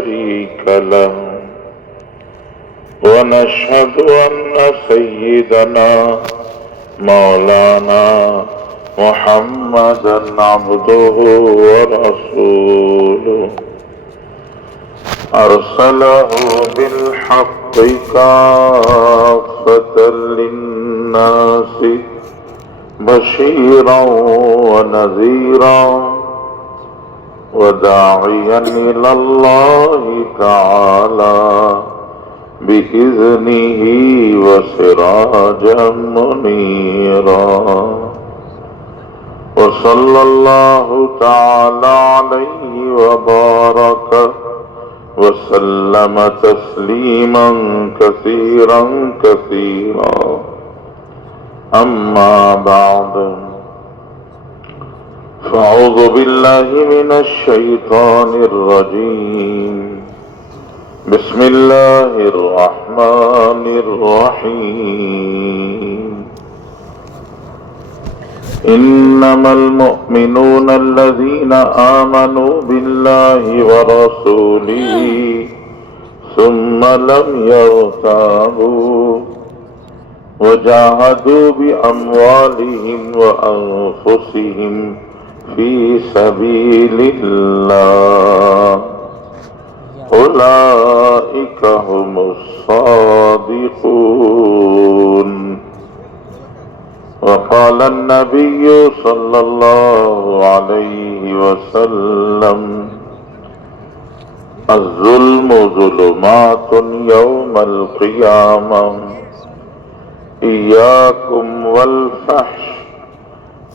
شريك له ونشهد أن سيدنا مولانا محمدا عبده ورسوله أرسله بالحق كافة للناس بشيرا ونذيرا وداعيا إلى الله تعالى بإذنه وسراجا منيرا وصلى الله تعالى عليه وبارك وسلم تسليما كثيرا كثيرا أما بعد فأعوذ بالله من الشيطان الرجيم بسم الله الرحمن الرحيم إنما المؤمنون الذين آمنوا بالله ورسوله ثم لم يرتابوا وجاهدوا بأموالهم وأنفسهم في سبيل الله أولئك هم الصادقون وقال النبي صلى الله عليه وسلم الظلم ظلمات يوم القيامة إياكم والفحش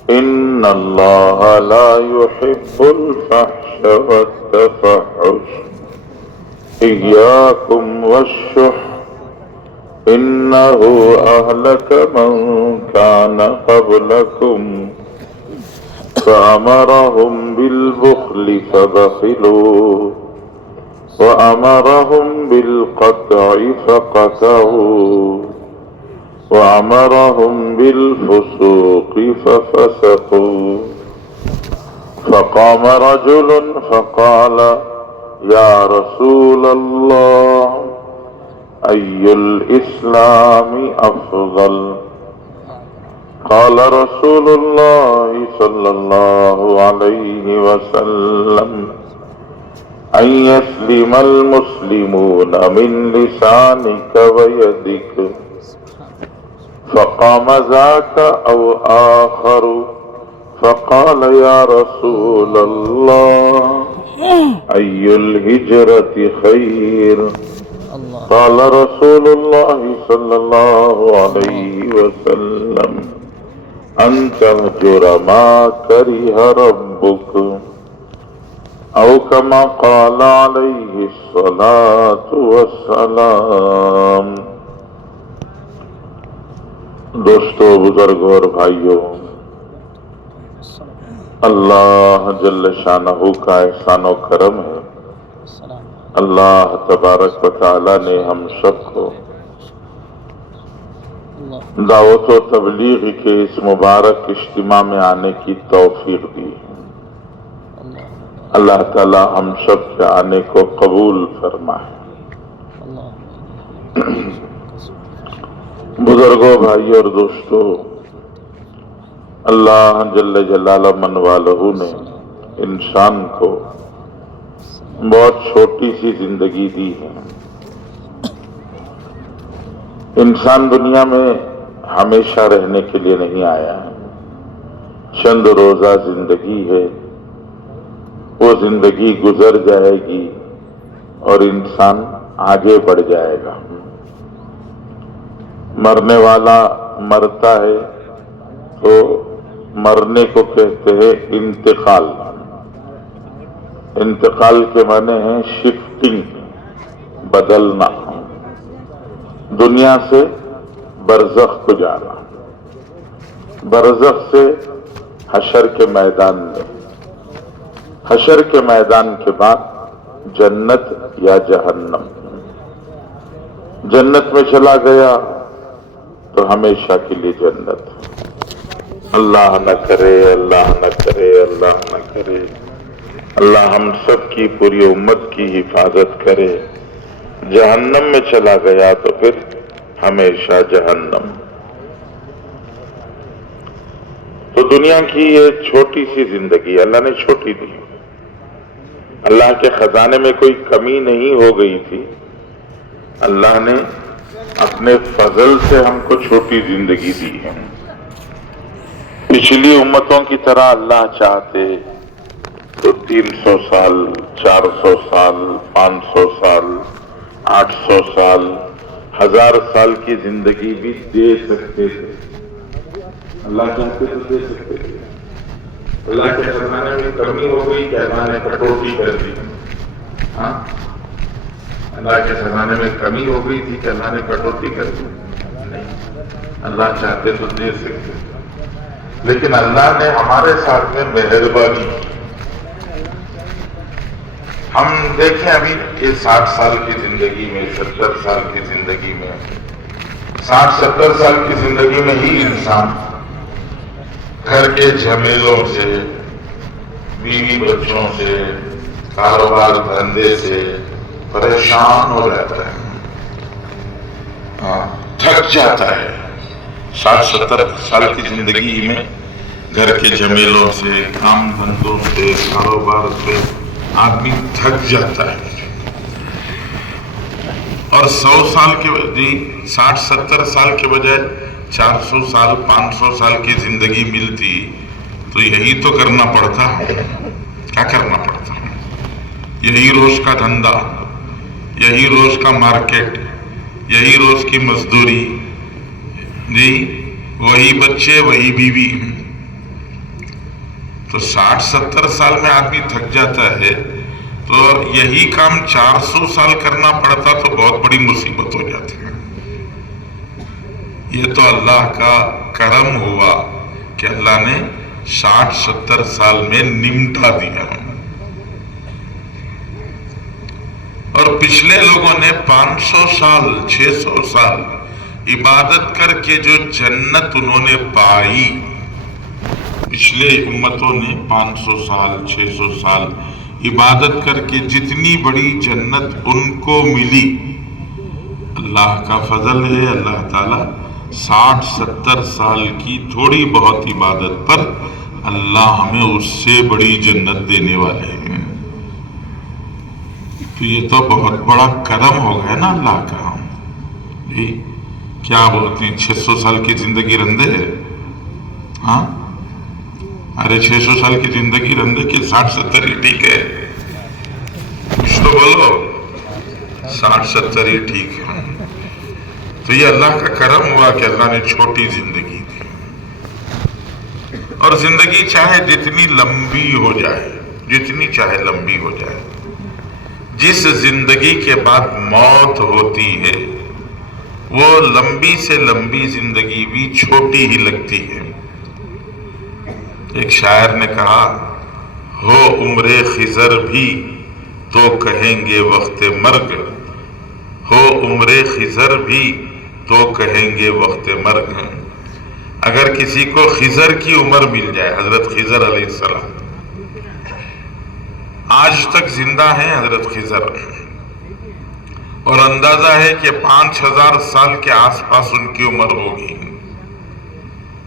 إن الله لا يحب الفحش والتفحش إياكم والشح إنه أهلك من كان قبلكم فأمرهم بالبخل فبخلوا وأمرهم بالقطع فقطعوا وأمرهم بالفسوق ففسقوا فقام رجل فقال يا رسول الله أي الإسلام أفضل قال رسول الله صلى الله عليه وسلم أن يسلم المسلمون من لسانك ويدك فقام ذاك أو آخر فقال يا رسول الله أي الهجرة خير قال رسول الله صلى الله عليه وسلم أن تهجر ما كره ربك أو كما قال عليه الصلاة والسلام دوستو بزرگوں اور بھائیوں، اللہ جل شانہ کا احسان و کرم ہے، اللہ تبارک و تعالی نے ہم سب کو دعوت و تبلیغ کے اس مبارک اجتماع میں آنے کی توفیق دی ہے۔ اللہ تعالی ہم سب کے آنے کو قبول فرمائے۔ بزرگوں، بھائیوں اور دوستوں، اللہ جل جلالہ من والہ نے انسان کو بہت چھوٹی سی زندگی دی ہے۔ انسان دنیا میں ہمیشہ رہنے کے لیے نہیں آیا ہے، چند روزہ زندگی ہے، وہ زندگی گزر جائے گی اور انسان آگے بڑھ جائے گا۔ مرنے والا مرتا ہے تو مرنے کو کہتے ہیں انتقال۔ انتقال کے معنی ہیں شفٹنگ، بدلنا، دنیا سے برزخ کو جانا، برزخ سے حشر کے میدان میں، حشر کے میدان کے بعد جنت یا جہنم۔ جنت میں چلا گیا تو ہمیشہ کے لیے جنت۔ اللہ نہ کرے، اللہ نہ کرے، اللہ نہ کرے، اللہ ہم سب کی پوری امت کی حفاظت کرے، جہنم میں چلا گیا تو پھر ہمیشہ جہنم۔ تو دنیا کی یہ چھوٹی سی زندگی اللہ نے چھوٹی دی، اللہ کے خزانے میں کوئی کمی نہیں ہو گئی تھی، اللہ نے اپنے فضل سے ہم کو چھوٹی زندگی دی ہے۔ پچھلی امتوں کی طرح اللہ چاہتے تو 300 سال، 400 سال، 500 سال، 800 سال، 1000 سال کی زندگی بھی دے سکتے تھے، اللہ چاہتے تو دے سکتے تھے۔ اللہ کے خزانے میں کمی ہو گئی کہ اللہ نے کٹوتی کر دی؟ ہاں، اللہ کے خزانے میں کمی ہو گئی تھی کہ اللہ نے کٹوتی کر دی؟ نہیں، اللہ چاہتے تو دے سکتے تھے، لیکن اللہ نے ہمارے ساتھ میں مہربانی کی۔ ہم دیکھیں ابھی یہ 60 سال کی زندگی میں، 70 سال کی زندگی میں، 60-70 سال کی زندگی میں ہی انسان گھر کے جھمیلوں سے، بیوی بچوں سے، کاروبار دھندے سے پریشان ہو جاتا ہے، تھک جاتا ہے۔ 60-70 سال کی زندگی میں گھر کے جھمیلوں سے، کام دھندوں سے، کاروبار سے آدمی تھک جاتا ہے۔ اور 100 سال کے 60-70 سال کے بجائے 400 سال، 500 سال کی زندگی ملتی تو یہی تو کرنا پڑتا۔ کیا کرنا پڑتا؟ یہی روز کا دھندا، یہی روز کا مارکیٹ، یہی روز کی مزدوری، جی وہی بچے، وہی بیوی۔ تو 60-70 سال میں آدمی تھک جاتا ہے، تو یہی کام 400 سال کرنا پڑتا تو بہت بڑی مصیبت ہو جاتی ہے۔ یہ تو اللہ کا کرم ہوا کہ اللہ نے 60-70 سال میں نمٹا دیا۔ اور پچھلے لوگوں نے 500 سال، 600 سال عبادت کر کے جو جنت انہوں نے پائی، پچھلے امتوں نے 500 سال، 600 سال عبادت کر کے جتنی بڑی جنت ان کو ملی، اللہ کا فضل ہے۔ اللہ تعالیٰ 60-70 سال کی تھوڑی بہت عبادت پر اللہ ہمیں اس سے بڑی جنت دینے والے ہیں۔ تو یہ تو بہت بڑا کرم ہو گیا نا اللہ کا۔ جی کیا بولتے ہیں، 600 سال کی زندگی رندے ہے؟ ہاں، ارے 600 سال کی زندگی رندے کی 60-70 ہی ٹھیک ہے، کچھ تو بولو، 60-70 ہی ٹھیک ہے۔ تو یہ اللہ کا کرم ہوا کہ اللہ نے چھوٹی زندگی دی، اور زندگی چاہے جتنی لمبی ہو جائے، جتنی چاہے لمبی ہو جائے، جس زندگی کے بعد موت ہوتی ہے وہ لمبی سے لمبی زندگی بھی چھوٹی ہی لگتی ہے۔ ایک شاعر نے کہا، ہو عمر خضر بھی تو کہیں گے وقت مرگ، ہو عمر خضر بھی تو کہیں گے وقت مرگ۔ اگر کسی کو خضر کی عمر مل جائے، حضرت خضر علیہ السلام آج تک زندہ ہیں، حضرت خضر، اور اندازہ ہے کہ 5000 سال کے آس پاس ان کی عمر ہوگی۔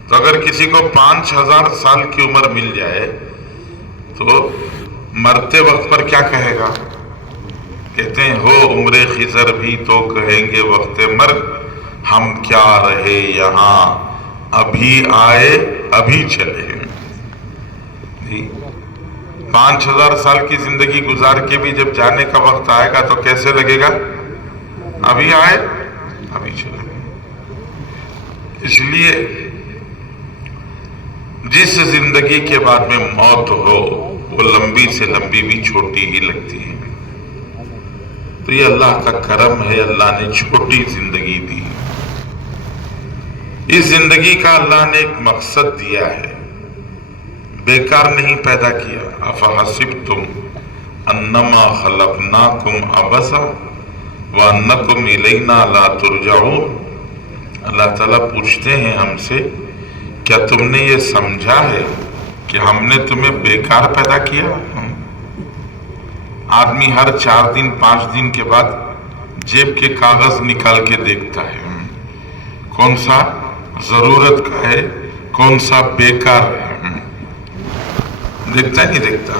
تو اگر کسی کو 5000 سال کی عمر مل جائے تو مرتے وقت پر کیا کہے گا؟ کہتے ہیں، ہو عمر خضر بھی تو کہیں گے وقت مرگ، ہم کیا رہے یہاں، ابھی آئے ابھی چلے۔ 5000 سال کی زندگی گزار کے بھی جب جانے کا وقت آئے گا تو کیسے لگے گا؟ ابھی آئے ابھی چلے۔ اس لیے جس زندگی کے بعد میں موت ہو وہ لمبی سے لمبی بھی چھوٹی ہی لگتی ہے۔ تو یہ اللہ کا کرم ہے، اللہ نے چھوٹی زندگی دی۔ اس زندگی کا اللہ نے ایک مقصد دیا ہے، بیکار نہیں پیدا کیا۔ افحسبتم انما خلقناکم عبثا وانکم الینا لا ترجعون۔ اللہ تعالیٰ پوچھتے ہیں ہم سے، کیا تم نے یہ سمجھا ہے کہ ہم نے تمہیں بیکار پیدا کیا؟ آدمی ہر 4 دن 5 دن کے بعد جیب کے کاغذ نکال کے دیکھتا ہے کون سا ضرورت کا ہے کون سا بیکار ہے، دیکھتا نہیں دیکھتا،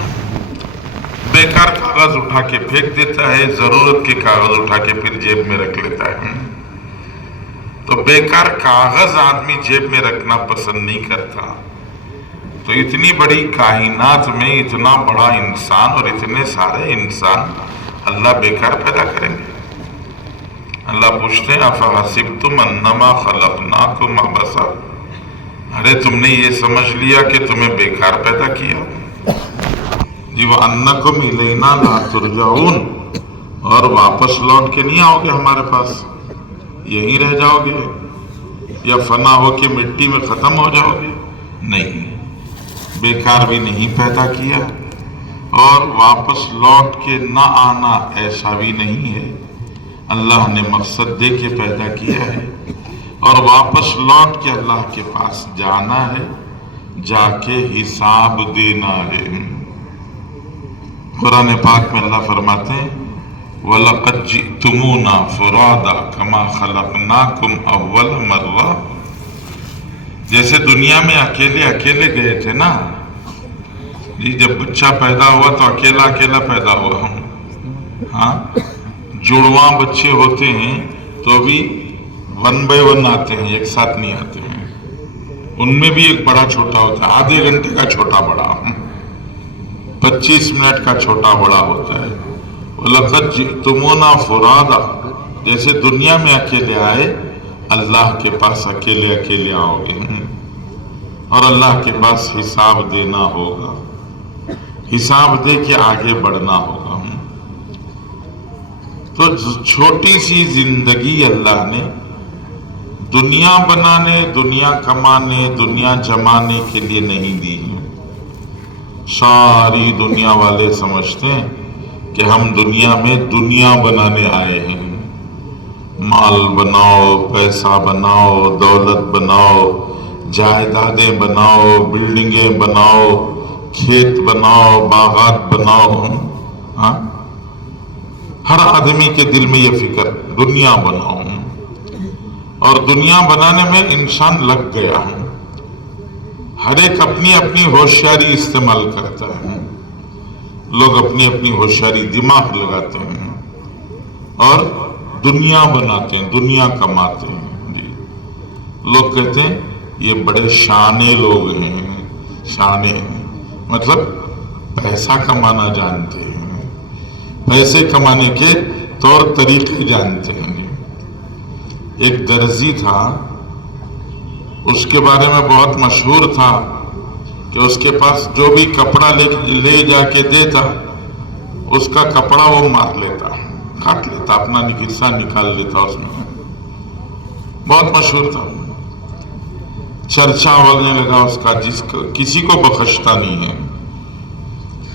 بیکار کاغذ اٹھا کے پھینک دیتا ہے، ضرورت کے کاغذ اٹھا کے پھر جیب میں رکھ لیتا ہے۔ تو بیکار کاغذ آدمی جیب میں رکھنا پسند نہیں کرتا، تو اتنی بڑی کائنات میں اتنا بڑا انسان اور اتنے سارے انسان اللہ بیکار پیدا کریں گے؟ اللہ پوچھتے ہیں افحسبتم انما خلقناکم عبثا، ارے تم نے یہ سمجھ لیا کہ تمہیں بیکار پیدا کیا جی، وَأَنَّكُمْ إِلَيْنَا لَا تُرْجَعُونَ، اور واپس لوٹ کے نہیں آؤ گے ہمارے پاس، یہیں رہ جاؤ گے یا فنا ہو کے مٹی میں ختم ہو جاؤ گے؟ نہیں، بیکار بھی نہیں پیدا کیا اور واپس لوٹ کے نہ آنا ایسا بھی نہیں ہے، اللہ نے مقصد دے کے پیدا کیا ہے اور واپس لوٹ کے اللہ کے پاس جانا ہے، جا کے حساب دینا ہے۔ قرآن پاک میں اللہ فرماتے ہیں وَلَقَدْ جِئْتُمُونَا فُرَادًا كَمَا خَلَقْنَاكُمْ أَوَّلَ مَرَّةٍ، جیسے دنیا میں اکیلے اکیلے گئے تھے نا جی، جب بچہ پیدا ہوا تو اکیلا اکیلا پیدا ہوا ہم، ہاں جڑواں بچے ہوتے ہیں تو بھی 1 by 1 آتے ہیں، ایک ساتھ نہیں آتے ہیں، ان میں بھی ایک بڑا چھوٹا ہوتا ہے، آدھے گھنٹے کا چھوٹا بڑا، 25 منٹ کا چھوٹا بڑا ہوتا ہے۔ وَلَقَدْ جِئْتُمُونَا فُرَادًا، جیسے دنیا میں اکیلے آئے اللہ کے پاس اکیلے اکیلے آؤ گے اور اللہ کے پاس حساب دینا ہوگا، حساب دے کے آگے بڑھنا ہوگا۔ تو چھوٹی سی زندگی اللہ نے دنیا بنانے، دنیا کمانے، دنیا جمانے کے لیے نہیں دی ہے۔ ساری دنیا والے سمجھتے ہیں کہ ہم دنیا میں دنیا بنانے آئے ہیں، مال بناؤ، پیسہ بناؤ، دولت بناؤ، جائیدادیں بناؤ، بلڈنگیں بناؤ، کھیت بناؤ، باغات بناؤ، ہاں ہر آدمی کے دل میں یہ فکر دنیا بناؤ، اور دنیا بنانے میں انسان لگ گیا ہے، ہر ایک اپنی اپنی ہوشیاری استعمال کرتا ہے، لوگ اپنی اپنی ہوشیاری دماغ لگاتے ہیں اور دنیا بناتے ہیں، دنیا کماتے ہیں جی۔ لوگ کہتے ہیں یہ بڑے شانے لوگ ہیں، شانے ہیں مطلب پیسہ کمانا جانتے ہیں، پیسے کمانے کے طور طریقے جانتے ہیں۔ ایک درزی تھا، اس کے بارے میں بہت مشہور تھا کہ اس کے پاس جو بھی کپڑا لے جا کے دیتا، اس کا کپڑا وہ مار لیتا، کاٹ لیتا، اپنا حصہ نکال لیتا، اس میں بہت مشہور تھا، چرچا ہونے لگا اس کا، کسی کو بخشتا نہیں ہے۔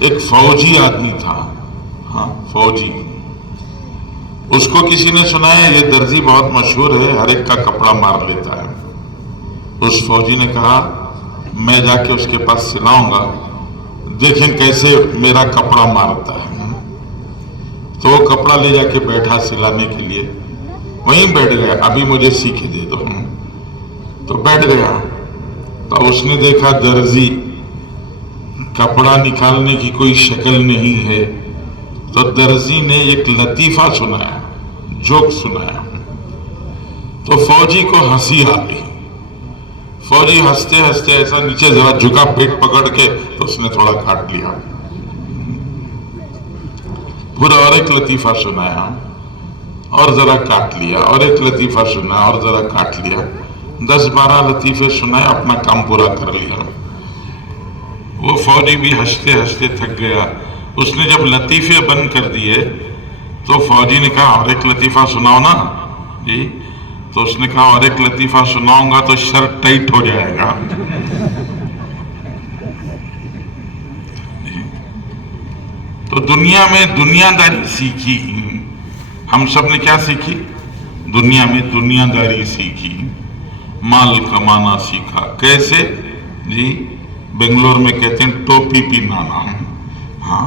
ایک فوجی آدمی تھا، ہاں فوجی، اس کو کسی نے سنایا یہ درزی بہت مشہور ہے، ہر ایک کا کپڑا مار لیتا ہے۔ اس فوجی نے کہا میں جا کے اس کے پاس سلاؤں گا، دیکھیں کیسے میرا کپڑا مارتا ہے۔ تو وہ کپڑا لے جا کے بیٹھا سلانے کے لیے، وہیں بیٹھ گیا، ابھی مجھے سی کے دے دو، تو بیٹھ گیا۔ تو اس نے دیکھا درزی کپڑا نکالنے کی کوئی شکل نہیں ہے، تو درزی نے ایک لطیفہ سنایا، جوک سنایا، تو فوجی کو ہنسی آ گئی۔ فوجی ہنستے ہنستے ایسا نیچے ذرا جھکا، پیٹ پکڑ کے، تو اس نے تھوڑا کاٹ لیا، پورا اور ایک لطیفہ سنایا اور ذرا کاٹ لیا، اور ایک لطیفہ سنایا اور ذرا کاٹ لیا، 10-12 لطیفے سنائے، اپنا کام پورا کر لیا۔ وہ فوجی بھی ہنستے ہنستے تھک گیا۔ اس نے جب لطیفے بند کر دیے تو فوجی نے کہا اور ایک لطیفہ سناؤ نا جی، تو اس نے کہا اور ایک لطیفہ سناؤں گا تو شرٹ ٹائٹ ہو جائے گا۔ تو دنیا میں دنیا داری سیکھی، ہم سب نے کیا سیکھی؟ دنیا میں دنیا داری سیکھی، مال کمانا سیکھا۔ کیسے جی؟ بنگلور میں کہتے ہیں ٹوپی پہنانا، ہاں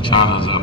4000।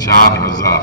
4000।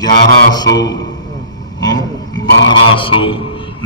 1100 1200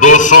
200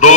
2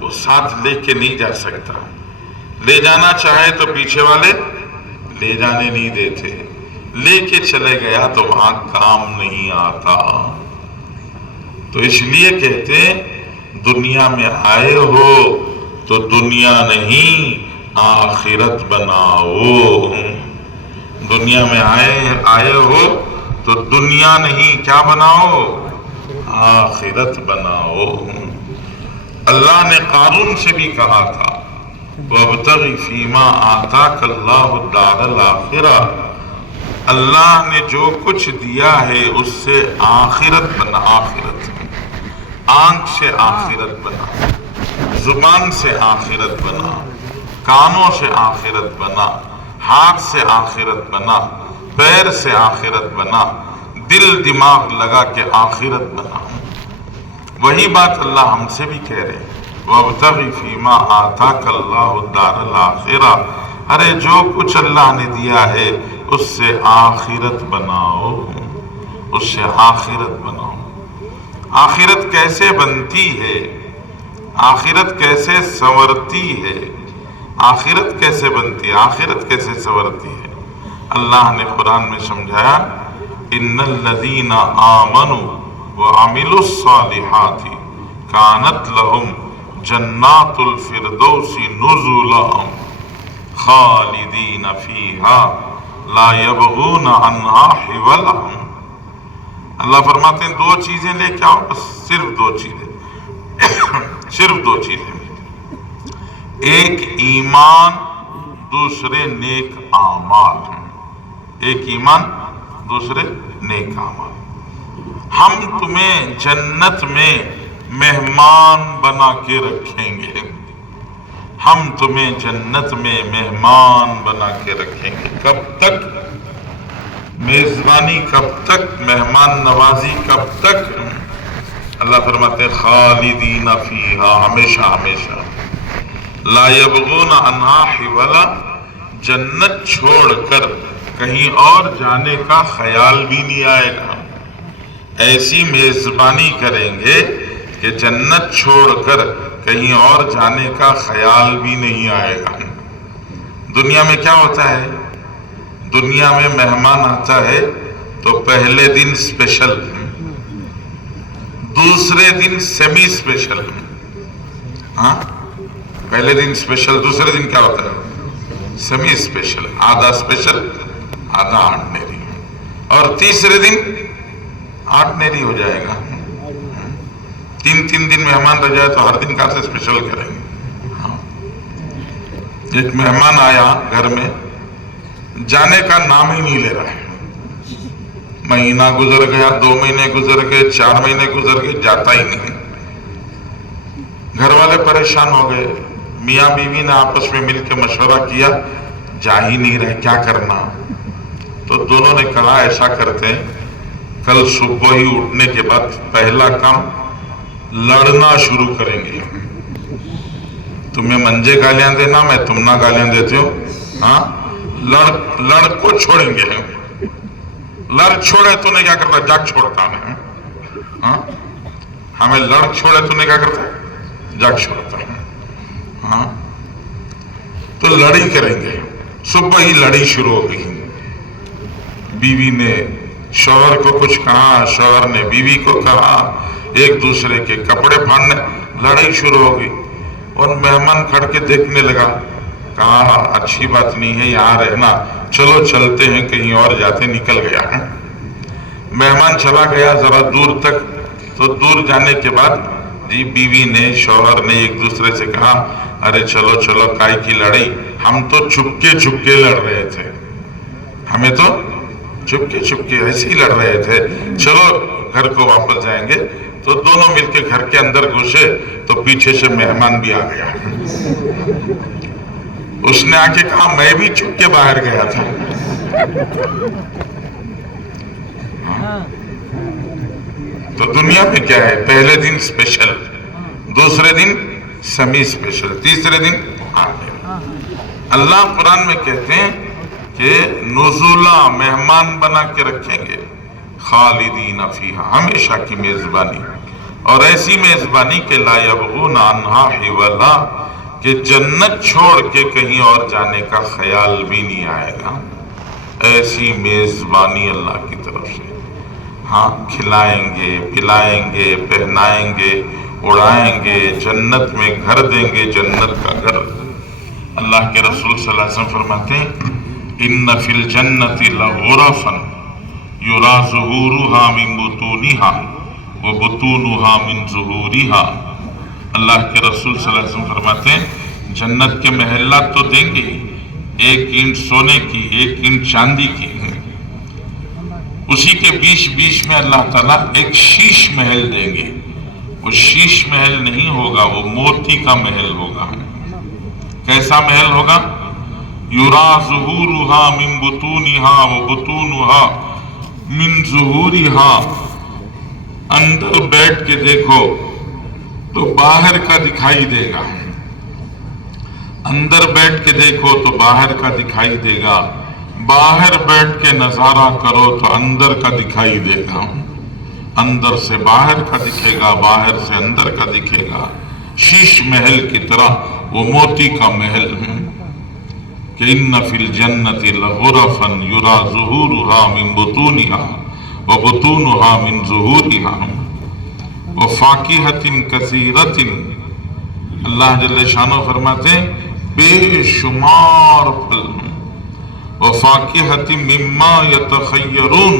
وہ ساتھ لے کے نہیں جا سکتا، لے جانا چاہے تو پیچھے والے لے جانے نہیں دیتے، لے کے چلے گیا تو وہاں کام نہیں آتا۔ تو اس لیے کہتے ہیں دنیا میں آئے ہو تو دنیا نہیں آخرت بناؤ۔ دنیا میں آئے ہو تو دنیا نہیں کیا بناؤ؟ آخرت بناؤ۔ اللہ نے قارون سے بھی کہا تھا وَابْتَغِ فِي مَا آتَاكَ اللَّهُ الدَّارَ الْآخِرَةَ، اللہ نے جو کچھ دیا ہے اس سے آخرت بنا، آخرت آنکھ سے آخرت بنا، زبان سے آخرت بنا، کانوں سے آخرت بنا، ہاتھ سے آخرت بنا، پیر سے آخرت بنا، دل دماغ لگا کے آخرت بنا۔ وہی بات اللہ ہم سے بھی کہہ رہے ہیں وَابْتَغِ فِي مَا آتَاكَ اللَّهُ الدَّارَ الْآخِرَةَ، ارے جو کچھ اللہ نے دیا ہے اس سے آخرت بناؤ، اس سے آخرت بناؤ۔ آخرت کیسے بنتی ہے؟ آخرت کیسے سنورتی ہے؟ آخرت کیسے بنتی ہے؟ آخرت کیسے سنورتی ہے؟ اللہ نے قرآن میں سمجھایا ان الذین آمنوا وعملوا الصالحات کانت لہم جنات الفردوس نزلا خالدین فیہا لا یبغون عنہا حولا۔ اللہ فرماتے ہیں دو چیزیں لے کے آؤ، بس صرف دو چیزیں، صرف دو چیزیں، ایک ایمان، دوسرے نیک اعمال۔ ایک ایمان، دوسرے نیک اعمال۔ ہم تمہیں جنت میں مہمان بنا کے رکھیں گے، ہم تمہیں جنت میں مہمان بنا کے رکھیں گے۔ کب تک؟ میزبانی کب تک؟ مہمان نوازی کب تک؟ اللہ فرماتے ہیں خالدین فیہا، ہمیشہ ہمیشہ، لا یبغون عنہا حولا، جنت چھوڑ کر کہیں اور جانے کا خیال بھی نہیں آئے گا۔ ایسی میزبانی کریں گے کہ جنت چھوڑ کر کہیں اور جانے کا خیال بھی نہیں آئے گا۔ دنیا میں کیا ہوتا ہے؟ دنیا میں مہمان آتا ہے تو پہلے دن اسپیشل، دوسرے دن سیمی اسپیشل۔ ہاں، پہلے دن اسپیشل، دوسرے دن کیا ہوتا ہے؟ سیمی اسپیشل، آدھا اسپیشل آدھا آرڈنری، اور تیسرے دن آرڈنری ہو جائے گا۔ تین دن مہمان رہ جائے تو ہر دن کہاں سے اسپیشل کریں گے؟ ایک مہمان آیا گھر میں، جانے کا نام ہی نہیں لے رہا ہے، مہینہ گزر گیا، 2 مہینے گزر گئے، 4 مہینے گزر گئے، جاتا ہی نہیں۔ گھر والے پریشان ہو گئے، میاں بیوی نے آپس میں مل کے مشورہ کیا، جا ہی نہیں رہے، کیا کرنا؟ تو دونوں نے کہا ایسا کرتے ہیں، کل صبح ہی اٹھنے کے بعد پہلا کام لڑنا شروع کریں گے۔ تمہیں منجے گالیاں دینا، میں تم نہ گالیاں دیتے ہو، ہاں، لڑ کو چھوڑیں گے۔ لڑ چھوڑے تو نے کیا کرتا؟ جگ چھوڑتا ہے، ہاں، ہمیں لڑ چھوڑے تو نے کیا کرتا؟ جگ چھوڑتا ہے، ہاں۔ تو لڑائی کریں گے، صبح ہی لڑائی شروع ہو گئی۔ بیوی نے شوہر کو کچھ کہا، شوہر نے بیوی کو کہا، ایک دوسرے کے کپڑے پھاڑنے، لڑائی شروع ہو گئی۔ اور مہمان کھڑ کے دیکھنے لگا، کہا اچھی بات نہیں ہے یہاں رہنا، چلو چلتے ہیں کہیں اور جاتے، نکل گیا۔ مہمان چلا گیا ذرا دور تک، تو دور جانے کے بعد بیوی نے، شوہر نے ایک دوسرے سے کہا ارے چلو چلو، کائی کی لڑائی، ہم تو چھپکے لڑ رہے تھے، ہمیں تو چھپکے ایسے ہی لڑ رہے تھے، چلو گھر کو واپس جائیں گے۔ تو دونوں مل کے گھر کے اندر گھسے تو پیچھے سے مہمان بھی آ گیا۔ اس نے آ کے کہا میں بھی چھپ کے باہر گیا تھا۔ تو دنیا میں کیا ہے؟ پہلے دن اسپیشل، دوسرے دن سیمی اسپیشل، تیسرے دن اللہ قرآن میں کہتے ہیں کہ نزولہ، مہمان بنا کے رکھیں گے، خالدین فیہا، ہمیشہ کی میزبانی، اور ایسی میزبانی کے لا یبغون عنہا حولا کہ جنت چھوڑ کے کہیں اور جانے کا خیال بھی نہیں آئے گا. ایسی میزبانی اللہ کی طرف سے. ہاں، کھلائیں گے، پلائیں گے، پہنائیں گے، اڑائیں گے، جنت میں گھر دیں گے، جنت کا گھر. اللہ کے رسول صلی اللہ علیہ وسلم فرماتے ہیں ان فی الجنت لغرفا یرا ظہورها من بطونها وبطونها من ظہورها. اللہ کے رسول صلی اللہ علیہ وسلم فرماتے ہیں جنت کے محلات تو دیں گے، 1 اینٹ سونے کی، 1 اینٹ چاندی کی، اسی کے بیچ میں اللہ تعالیٰ ایک شیش محل دیں گے. وہ شیش محل نہیں ہوگا، وہ موتی کا محل ہوگا. کیسا محل ہوگا؟ یرا ظہورها من بطونها وبطونها من ظہورها. اندر بیٹھ کے دیکھو تو باہر کا دکھائی دے گا، اندر بیٹھ کے دیکھو تو باہر کا دکھائی دے گا، باہر بیٹھ کے نظارہ کرو تو اندر کا دکھائی دے گا. اندر سے باہر کا دکھے گا، باہر سے اندر کا دکھے گا. شیش محل کی طرح وہ موتی کا محل کہ ان فی الجنت لغرفا یرا ظہورها من بطونها وبطونها من ظہورها وفاکہۃ کثیرۃ. اللہ جل شانہ فرماتے ہیں بے شمار پھل. وفاکہۃ مما یتخیرون،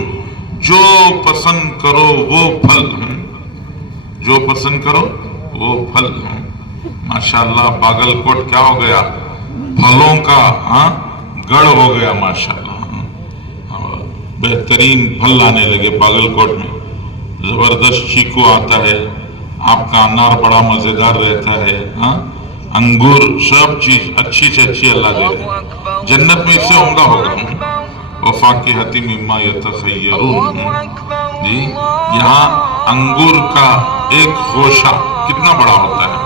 جو پسند کرو وہ پھل ہیں، جو پسند کرو وہ پھل ہیں. ماشاءاللہ باگل کوٹ کیا ہو گیا؟ پھلوں کا گڑھ ہو گیا ماشاءاللہ. بہترین پھل آنے لگے باگل کوٹ میں. زبردست چیکو آتا ہے، آپ کا انار بڑا مزیدار رہتا ہے، انگور، سب چیز اچھی سے اچھی اللہ دے رہے ہیں. جنت میں اس سے عمدہ ہوگا. وفاکہۃ مما یتخیرون. جی، یہاں انگور کا ایک خوشہ کتنا بڑا ہوتا ہے،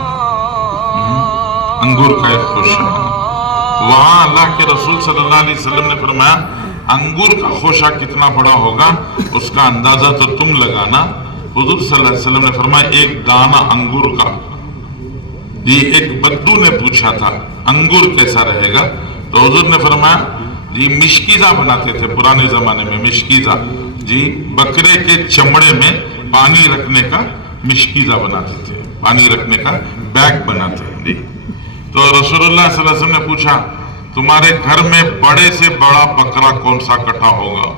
انگور کا ایک خوشہ. وہاں اللہ کے رسول صلی اللہ علیہ وسلم نے فرمایا انگور کا خوشہ کتنا بڑا ہوگا اس کا اندازہ تو تم لگانا. حضور صلی اللہ علیہ وسلم نے فرمایا 1 دانہ انگور کا. جی، ایک بدو نے پوچھا تھا انگور کیسا رہے گا، تو حضور نے فرمایا جی مشکیزہ بناتے تھے پرانے زمانے میں. مشکیزہ، جی، بکرے کے چمڑے میں پانی رکھنے کا مشکیزہ بناتے تھے، پانی رکھنے کا بیگ بناتے ہیں. جی، تو رسول اللہ صلی اللہ علیہ وسلم نے پوچھا تمہارے گھر میں بڑے سے بڑا بکرا کون سا کٹا ہوگا،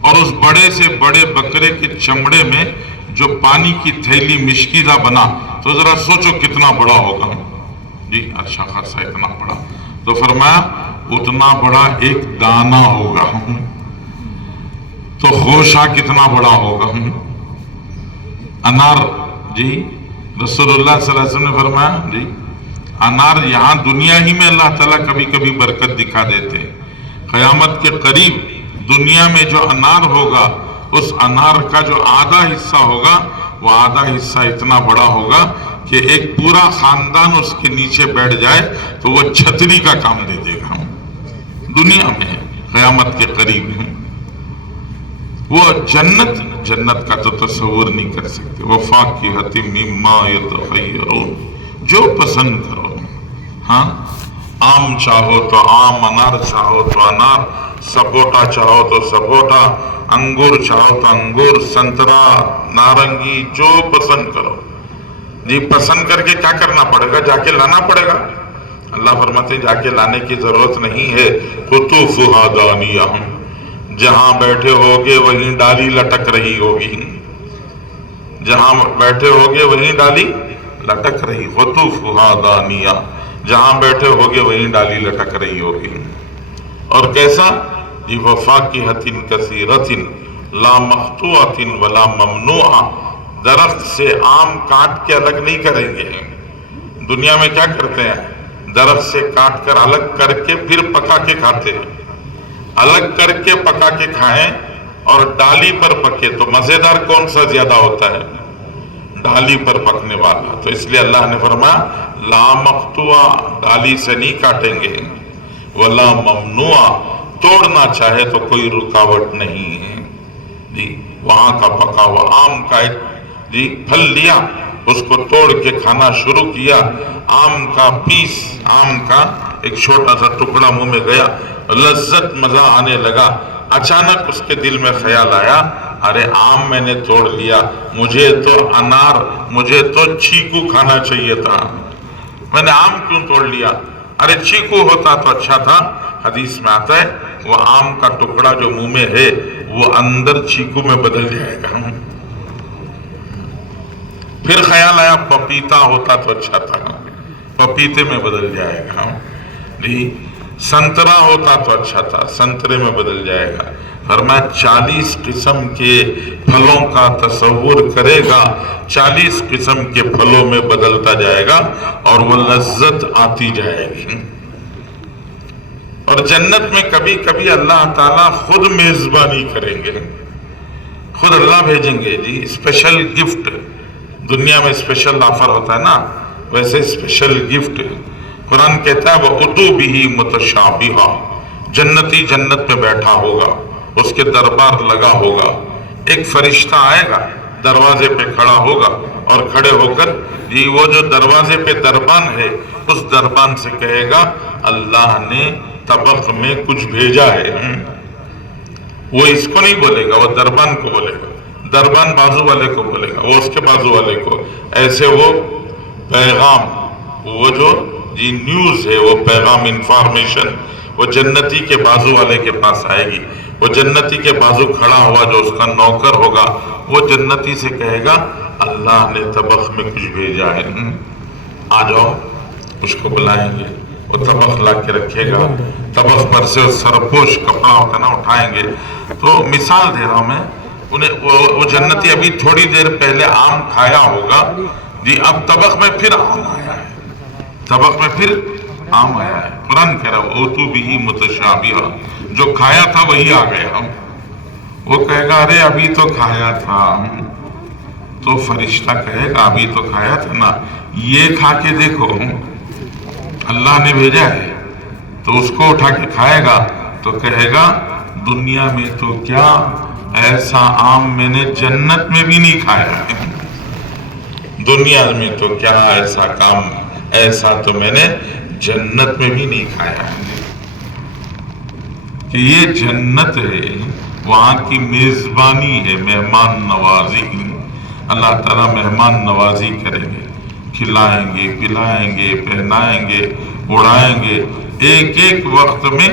اور اس بڑے سے بڑے بکرے کے چمڑے میں جو پانی کی تھیلی مشکیزہ بنا تو ذرا سوچو کتنا بڑا ہوگا. جی، اچھا خاصا اتنا بڑا. تو فرمایا اتنا بڑا 1 دانہ ہوگا. تو خوشہ کتنا بڑا ہوگا. انار، جی، رسول اللہ صلی اللہ علیہ وسلم نے فرمایا جی انار یہاں دنیا ہی میں اللہ تعالیٰ کبھی کبھی برکت دکھا دیتے. قیامت کے قریب دنیا میں جو انار ہوگا اس انار کا جو آدھا حصہ ہوگا وہ آدھا حصہ اتنا بڑا ہوگا کہ ایک پورا خاندان اس کے نیچے بیٹھ جائے تو وہ چھتری کا کام دے دے گا. دنیا میں قیامت کے قریب ہے وہ جنت کا تو تصور نہیں کر سکتے. وفاکہۃ مما یتخیرون، جو پسند کرو. ہاں، آم چاہو تو آم، انار چاہو تو انار، سپوٹا چاہو تو سپوٹا، انگور چاہو تو انگور، سنترا، نارنگی، جو پسند کرو. جی، پسند کر کے کیا کرنا پڑے گا؟ جا کے لانا پڑے گا. اللہ فرماتے ہیں جا کے لانے کی ضرورت نہیں ہے. قطوفہا دانیہ، جہاں بیٹھے ہوگے وہیں ڈالی لٹک رہی ہوگی، جہاں بیٹھے ہوگے وہیں ڈالی لٹک رہی. قطوفہا دانیہ، جہاں بیٹھے ہوگے وہیں ڈالی لٹک رہی ہوگی. اور کیسا؟ جی، وفاکہۃ کثیرۃ لا مقطوعۃ ولا ممنوعہ. درخت سے آم کاٹ کے الگ نہیں کریں گے. دنیا میں کیا کرتے ہیں؟ درخت سے کاٹ کر الگ کر کے پھر پکا کے کھاتے ہیں. الگ کر کے پکا کے کھائیں اور ڈالی پر پکے تو مزیدار کون سا زیادہ ہوتا ہے؟ ڈالی پر پکنے والا. تو اس لیے اللہ نے فرمایا لا مقطوعہ، ڈالی سے نہیں کاٹیں گے، ولا ممنوعہ، توڑنا چاہے تو کوئی رکاوٹ نہیں ہے. جی، وہاں کا پکا ہوا آم کا ایک جی پھل لیا، اس کو توڑ کے کھانا شروع کیا، آم کا پیس، آم کا ایک چھوٹا سا ٹکڑا منہ میں گیا، لذت مزہ آنے لگا۔ اچانک اس کے دل میں خیال آیا، ارے آم میں نے توڑ لیا، مجھے تو انار، مجھے تو چیکو کھانا چاہیے تھا، میں نے آم کیوں توڑ لیا؟ ارے چیکو ہوتا تو اچھا تھا۔ حدیث میں آتا ہے وہ آم کا ٹکڑا جو منہ میں ہے وہ اندر چیکو میں بدل جائے گا۔ پھر خیال آیا پپیتا ہوتا تو اچھا تھا، پپیتے میں بدل جائے گا۔ جی سنترا ہوتا تو اچھا تھا، سنترے میں بدل جائے گا۔ فرمایا 40 قسم کے پھلوں کا تصور کرے گا، 40 قسم کے پھلوں میں بدلتا جائے گا اور وہ لذت آتی جائے گی۔ اور جنت میں کبھی کبھی اللہ تعالیٰ خود میزبانی کریں گے، خود اللہ بھیجیں گے جی، اسپیشل گفٹ۔ دنیا میں اسپیشل آفر ہوتا ہے نا، ویسے اسپیشل گفٹ۔ قرآن کہتا ہے وَأُتُوبِهِ مُتَشَابِهًا، جنتی جنت میں بیٹھا ہوگا، اس کے دربار لگا ہوگا، ایک فرشتہ آئے گا دروازے پہ کھڑا ہوگا اور کھڑے ہو کر جی وہ جو دروازے پہ دربان ہے اس دربان سے کہے گا اللہ نے طبق میں کچھ بھیجا ہے۔ وہ اس کو نہیں بولے گا، وہ دربان کو بولے گا، دربان بازو والے کو بولے گا، وہ اس کے بازو والے کو، ایسے وہ پیغام، وہ جو جی نیوز ہے، وہ پیغام، انفارمیشن وہ جنتی کے بازو والے کے پاس آئے گی۔ وہ جنتی کے بازو کھڑا ہوا جو اس کا نوکر ہوگا وہ جنتی سے کہے گا اللہ نے طبق میں کچھ بھیجا ہے، آ جاؤ۔ اس کو بلائیں گے، وہ طبق لا کے رکھے گا، طبق پر سے سرپوش کپڑا ہوتا نا اٹھائیں گے۔ تو مثال دے رہا ہوں میں، وہ جنتی ابھی تھوڑی دیر پہلے آم کھایا ہوگا جی، اب طبق میں پھر آم آیا ہے، طبق میں پھر آم آیا ہے۔ قرآن کہہ رہا ہے وَأُتُوبِهِ مُتَشَابِهًا، جو کھایا تھا وہی آ گیا۔ وہ کہے گا ارے ابھی تو کھایا تھا، تو فرشتہ کہے گا ابھی تو کھایا تھا نا، یہ کھا کے دیکھو اللہ نے بھیجا ہے۔ تو اس کو اٹھا کے کھائے گا تو کہے گا دنیا میں تو کیا ایسا آم میں نے جنت میں بھی نہیں کھایا ہے، دنیا میں تو کیا ایسا کام، ایسا تو میں نے جنت میں بھی نہیں کھایا ہے۔ کہ یہ جنت ہے، وہاں کی میزبانی ہے، مہمان نوازی۔ اللہ تعالیٰ مہمان نوازی کریں گے، کھلائیں گے، پلائیں گے، پہنائیں گے، اڑائیں گے۔ ایک ایک وقت میں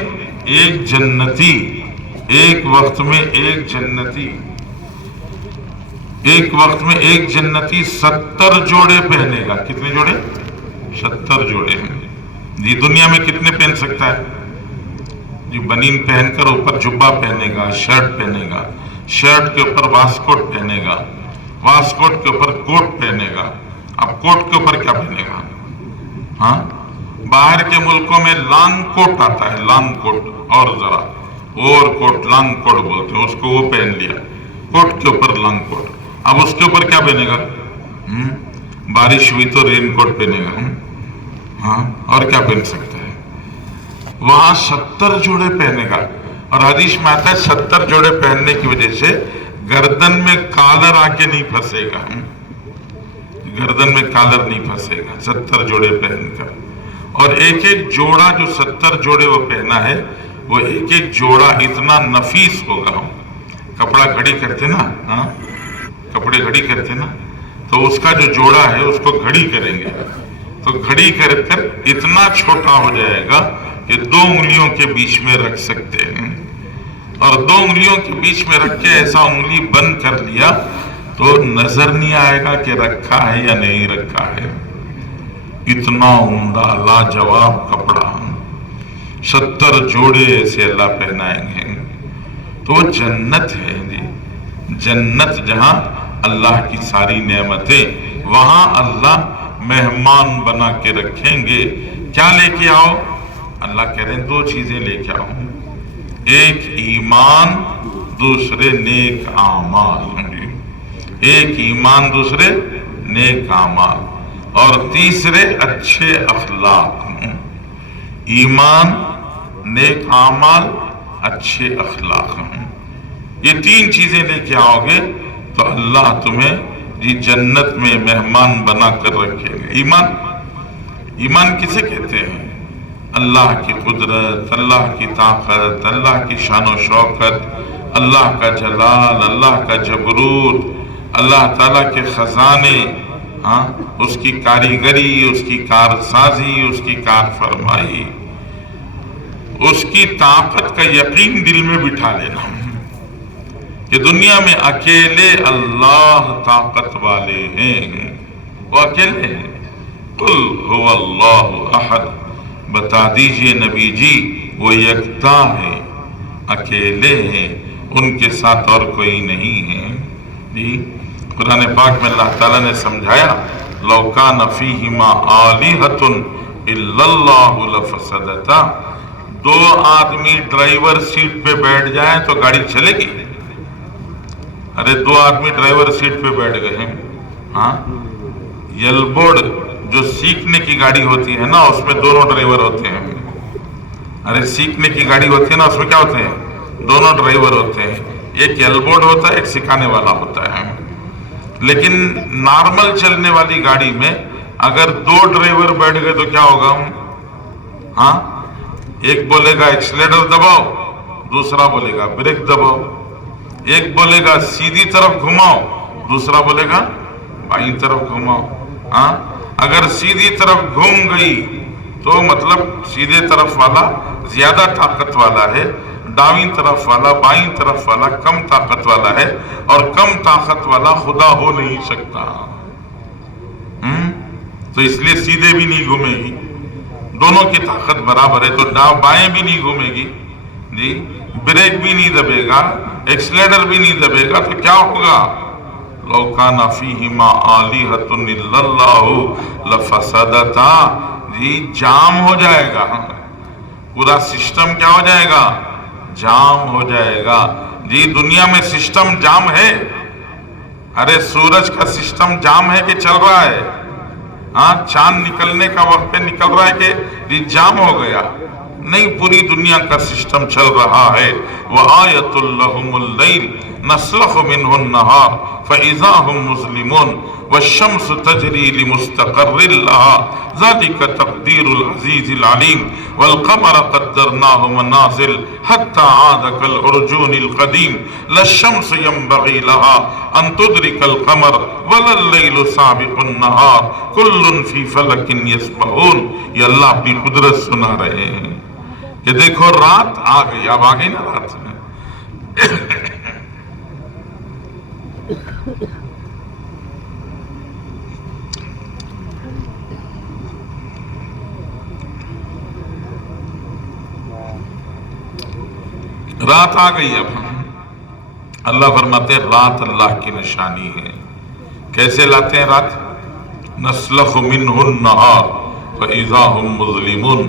ایک جنتی، ایک وقت میں ایک جنتی، ایک وقت میں ایک جنتی 70 جوڑے پہنے گا۔ کتنے جوڑے؟ 70 جوڑے ہیں جی۔ دنیا میں کتنے پہن سکتا ہے جی؟ بنین پہن کر اوپر جبہ پہنے گا، شرٹ پہنے گا، شرٹ کے اوپر واسکوٹ پہنے گا، واسکوٹ کے اوپر کوٹ پہنے گا۔ اب کوٹ کے اوپر کیا پہنے گا؟ ہاں باہر کے ملکوں میں لانگ کوٹ آتا ہے، لانگ کوٹ، اور ذرا اوور کوٹ، لانگ کوٹ بولتے ہیں اس کو، وہ پہن لیا، کوٹ کے اوپر لانگ کوٹ۔ اب اس کے اوپر کیا پہنے گا؟ بارش ہوئی تو رین کوٹ پہنے گا، ہاں اور کیا پہن سکتا ہے؟ وہاں 70 جوڑے پہنے گا۔ اور حدیث میں آتا ہے 70 جوڑے پہننے کی وجہ سے گردن میں کالر آ کے نہیں پھنسے گا، گردن میں کالر نہیں پھنسے گا 70 جوڑے پہن کر۔ اور ایک ایک جوڑا جو 70 جوڑے وہ پہنا ہے، وہ ایک ایک جوڑا اتنا نفیس ہوگا۔ کپڑا گھڑی کرتے نا، ہاں کپڑے گھڑی کرتے نا، تو اس کا جو جوڑا ہے اس کو گھڑی کریں گے، تو گھڑی کر کر اتنا چھوٹا ہو جائے گا کہ 2 انگلیوں کے بیچ میں رکھ سکتے ہیں۔ اور 2 انگلیوں کے بیچ میں رکھ کے ایسا انگلی بند کر لیا تو نظر نہیں آئے گا کہ رکھا ہے یا نہیں رکھا ہے۔ اتنا عمدہ لاجواب کپڑا 70 جوڑے ایسے اللہ پہنائیں گے۔ تو جنت ہے جی، جنت جہاں اللہ کی ساری نعمتیں، وہاں اللہ مہمان بنا کے رکھیں گے۔ کیا لے کے آؤ؟ اللہ کہہ رہے ہیں 2 چیزیں لے کے آؤ، ایک ایمان، دوسرے نیک اعمال۔ ایک ایمان، دوسرے نیک اعمال، اور تیسرے اچھے اخلاق۔ ایمان، نیک اعمال، اچھے اخلاق۔ یہ 3 چیزیں لے کے آؤ گے تو اللہ تمہیں جی جنت میں مہمان بنا کر رکھیں گے۔ ایمان کسے کہتے ہیں؟ اللہ کی قدرت، اللہ کی طاقت، اللہ کی شان و شوکت، اللہ کا جلال، اللہ کا جبروت، اللہ تعالیٰ کے خزانے، اس کی کاریگری، اس کی کارسازی، اس کی کار فرمائی، اس کی طاقت کا یقین دل میں بٹھا لینا کہ دنیا میں اکیلے اللہ طاقت والے ہیں، وہ اکیلے ہیں۔ قل هو اللہ احد، بتا دیجئے نبی جی وہ یکتا ہے، اکیلے ہیں، ان کے ساتھ اور کوئی نہیں ہے۔ جی قرآن پاک میں اللہ تعالیٰ نے سمجھایا لو کان فیہما آلہۃ الا اللہ لفسدتا، دو آدمی ڈرائیور سیٹ پہ بیٹھ جائیں تو گاڑی چلے گی؟ ارے دو آدمی ڈرائیور سیٹ پہ بیٹھ گئے ہیں، یل بورڈ جو سیکھنے کی گاڑی ہوتی ہے نا اس میں دونوں ڈرائیور ہوتے ہیں۔ ارے سیکھنے کی گاڑی ہوتی ہے نا اس میں کیا ہوتے ہیں؟ دونوں ڈرائیور ہوتے ہیں، ایک یل بورڈ ہوتا ہے، ایک سکھانے والا ہوتا ہے۔ لیکن نارمل چلنے والی گاڑی میں اگر دو ڈرائیور بیٹھ گئے تو کیا ہوگا؟ ایک بولے گا ایکسیلیٹر دباؤ، دوسرا بولے گا بریک دباؤ، ایک بولے گا سیدھی طرف گھماؤ، دوسرا بولے گا بائیں طرف گھماؤ۔ اگر سیدھی طرف گھوم گئی تو مطلب سیدھے طرف والا زیادہ طاقت والا ہے، دائیں طرف والا، بائیں طرف والا کم طاقت والا ہے، اور کم طاقت والا خدا ہو نہیں سکتا۔ تو اس لیے سیدھے بھی نہیں گھومے گی، دونوں کی طاقت برابر ہے تو بائیں بھی نہیں گھومے گی، جی بریک بھی نہیں دبے گا، ایکسیلیٹر بھی نہیں دبے گا، تو کیا ہوگا؟ لو کان فیہما آلہۃ الا اللہ لفسدتا، جی جام ہو جائے گا، پورا سسٹم کیا ہو جائے گا؟ جام ہو جائے گا۔ جی دنیا میں سسٹم جام ہے؟ ارے سورج کا سسٹم جام ہے کہ چل رہا ہے؟ چاند نکلنے کا وقت پہ نکل رہا ہے کہ جی جام ہو گیا؟ نہیں، پوری دنیا کا سسٹم چل رہا ہے۔ وَآیَةٌ لَهُمُ اللَّيْلُ نَسْلَخُ مِنْهُ النَّهَارَ فَإِذَا هُمْ مُظْلِمُونَ وَالشَّمْسُ تَجْرِي لِمُسْتَقَرٍّ لَهَا ذَلِكَ تَقْدِيرُ الْعَزِيزِ الْعَلِيمِ وَالْقَمَرَ قَدَّرْنَاهُ مَنَازِلَ حَتَّى عَادَ كَالْعُرْجُونِ الْقَدِيمِ لَا الشَّمْسُ يَنبَغِي لَهَا أَن تُدْرِكَ الْقَمَرَ وَلَا اللَّيْلُ سَابِقُ النَّهَارِ كُلٌّ فِي فَلَكٍ يَسْبَحُونَ۔ یہ اللہ اپنی قدرت سنا رہے ہیں کہ دیکھو رات آ گئی، اب آ گئی نا رات میں۔ رات آ گئی، اب اللہ فرماتے ہیں رات اللہ کی نشانی ہے۔ کیسے لاتے ہیں رات؟ نسلخ منہ النہار فاذا هم مظلمون،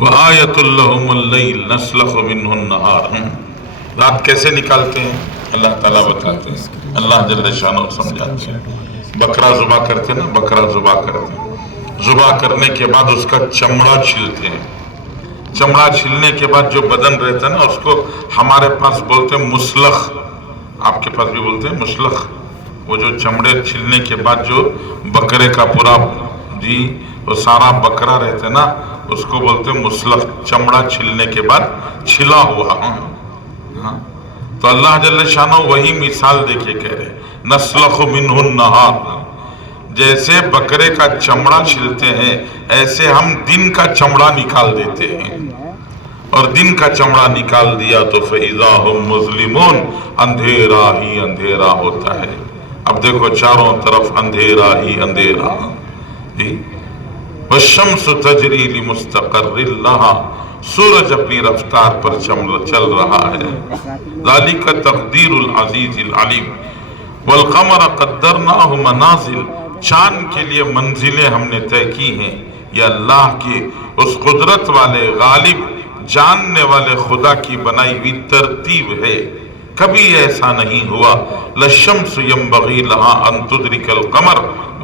وآیۃ لہم اللیل نسلخ منہ النہار۔ رات کیسے نکالتے ہیں اللہ تعالیٰ بتاتے ہیں، اللہ جل شانہ سمجھاتے ہیں۔ بکرا ذبح کرتے ہیں نا، بکرا ذبح کرتے ہیں، ذبح کرنے کے بعد اس کا چمڑا چھلتے ہیں، چمڑا چھلنے کے بعد جو بدن رہتا ہے نا اس کو ہمارے پاس بولتے ہیں مسلخ، آپ کے پاس بھی بولتے ہیں مسلخ۔ وہ جو چمڑے چھلنے کے بعد جو بکرے کا پورا جی وہ سارا بکرا رہتا ہے نا اس کو بولتے ہیں مسلخ، چمڑا چھلنے کے بعد چھلا ہوا۔ تو اللہ جل شانہ وہی مثال دیکھے کہہ رہے نسلخ منہ النہار، جیسے بکرے کا چمڑا چھلتے ہیں ایسے ہم دن کا چمڑا نکال دیتے ہیں، اور دن کا چمڑا نکال دیا تو فَإِذَا هُمْ مُظْلِمُونَ، اندھیرا ہی اندھیرا ہوتا ہے۔ اب دیکھو چاروں طرف اندھیرا ہی اندھیرا، وَالشَّمْسُ تَجْرِي لِمُسْتَقَرٍّ لَهَا، سورج اپنی رفتار پر چل رہا ہے۔ ذَلِكَ تَقْدِيرُ الْعَزِيزِ الْعَلِيمِ وَالْقَمَرَ قَدَّرْنَاهُ مَنَازِلَ، چاند کے لیے منزلیں ہم نے طے کی ہیں۔ یہ اللہ کی اس قدرت والے غالب جاننے والے خدا کی بنائی ہوئی ترتیب ہے، کبھی ایسا نہیں ہوا۔ لَلشَّمْسُ يَنبَغِي لَهَا أَن تُدْرِكَ الْقَمَرَ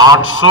800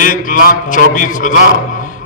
1,24,000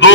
2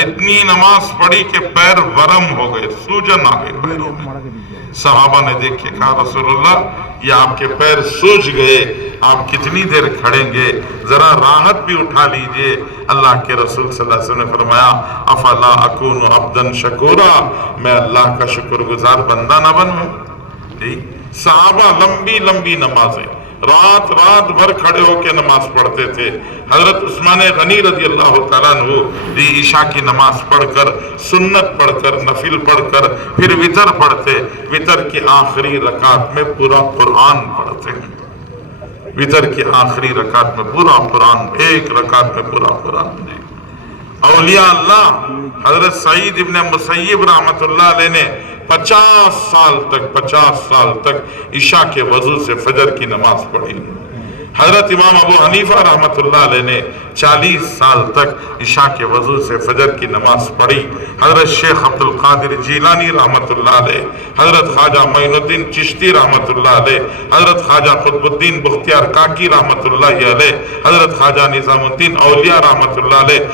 اتنی نماز پڑھی کہ پیر ورم ہو گئے، سوجن آ گئے پیروں میں۔ صحابہ نے دیکھے، کہا رسول اللہ یہ آپ کے پیر سوج گئے، آپ کتنی دیر کھڑیں گے، ذرا راحت بھی اٹھا لیجئے۔ اللہ کے رسول صلی اللہ علیہ وسلم نے فرمایا افلا اکون عبدا شکورا، میں اللہ کا شکر گزار بندہ نہ بنوں؟ صحابہ لمبی لمبی نمازیں رات بھر کھڑے ہو کے نماز پڑھتے تھے۔ حضرت عثمان غنی رضی اللہ تعالیٰ عنہ عشاء کی نماز پڑھ کر، سنت پڑھ کر، نفل پڑھ کر پھر وتر پڑھتے، وتر کی آخری رکعت میں پورا قرآن پڑھتے ہیں، وتر کی آخری رکعت میں پورا قرآن، ایک رکعت میں پورا قرآن۔ اولیاء اللہ حضرت سعید ابن مسیب رحمت اللہ علیہ نے 50 سال تک عشاء کے وضو سے فجر کی نماز پڑھی۔ حضرت امام ابو حنیفہ رحمت اللہ علیہ نے 40 سال تک عشاء کے وضو سے فجر کی نماز پڑھی۔ حضرت شیخ عبد القادر جیلانی رحمت اللہ علیہ، حضرت خواجہ معین الدین چشتی رحمت اللہ علیہ، حضرت خواجہ قطب الدین بختیار کاکی رحمت اللہ علیہ، حضرت خواجہ نظام الدین اولیاء رحمت اللہ علیہ،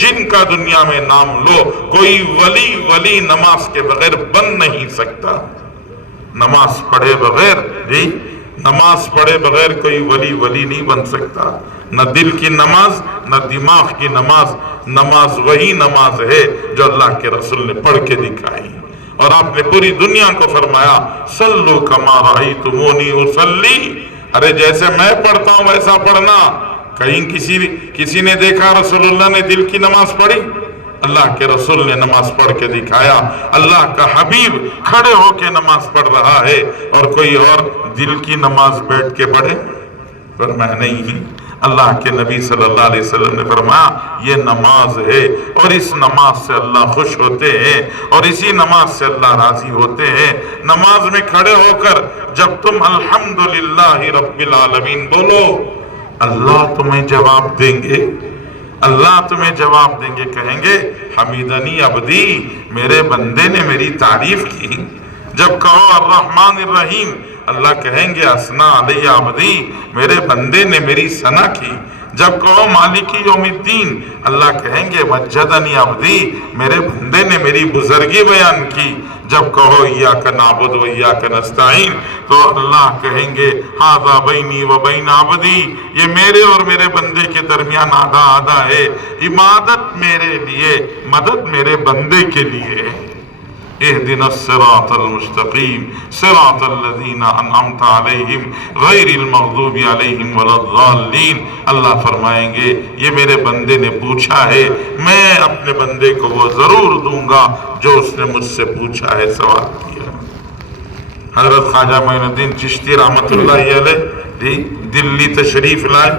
جن کا دنیا میں نام لو، کوئی ولی نماز کے بغیر بن نہیں سکتا۔ نماز پڑھے بغیر، نماز پڑھے بغیر کوئی ولی نہیں بن سکتا۔ نہ دل کی نماز، نہ دماغ کی نماز، نماز وہی نماز ہے جو اللہ کے رسول نے پڑھ کے دکھائی، اور آپ نے پوری دنیا کو فرمایا صلو کما رأیتمونی اصلی، ارے جیسے میں پڑھتا ہوں ویسا پڑھنا۔ کہیں کسی نے دیکھا رسول اللہ نے دل کی نماز پڑھی؟ اللہ کے رسول نے نماز پڑھ کے دکھایا۔ اللہ کا حبیب کھڑے ہو کے نماز پڑھ رہا ہے، اور کوئی اور دل کی نماز بیٹھ کے پڑھے؟ فرمایا نہیں، اللہ کے نبی صلی اللہ علیہ وسلم نے فرمایا یہ نماز ہے، اور اس نماز سے اللہ خوش ہوتے ہیں، اور اسی نماز سے اللہ راضی ہوتے ہیں۔ نماز میں کھڑے ہو کر جب تم الحمدللہ رب العالمین بولو، اللہ تمہیں جواب دیں گے، اللہ تمہیں جواب دیں گے، کہیں گے حمیدنی عبدی، میرے بندے نے میری تعریف کی۔ جب کہو الرحمن الرحیم، اللہ کہیں گے اثنا علی عبدی، میرے بندے نے میری ثنا کی۔ جب کہو مالکی یوم الدین، اللہ کہیں گے مجدنی عبدی، میرے بندے نے میری بزرگی بیان کی۔ جب کہو ایاک نعبد و ایاک نستعین، تو اللہ کہیں گے ھذا بینی و بین عبدی، یہ میرے اور میرے بندے کے درمیان آدھا آدھا ہے، عبادت میرے لیے، مدد میرے بندے کے لیے۔ اہدنا الصراط المستقیم صراط الذین انعمت علیہم غیر المغضوب علیہم ولا الضالین۔ اللہ فرمائیں گے یہ میرے بندے نے پوچھا ہے، میں اپنے بندے کو وہ ضرور دوں گا جو اس نے مجھ سے پوچھا ہے، سوال کیا۔ حضرت خواجہ معین الدین چشتی رحمت اللہ علیہ دلی تشریف لائے،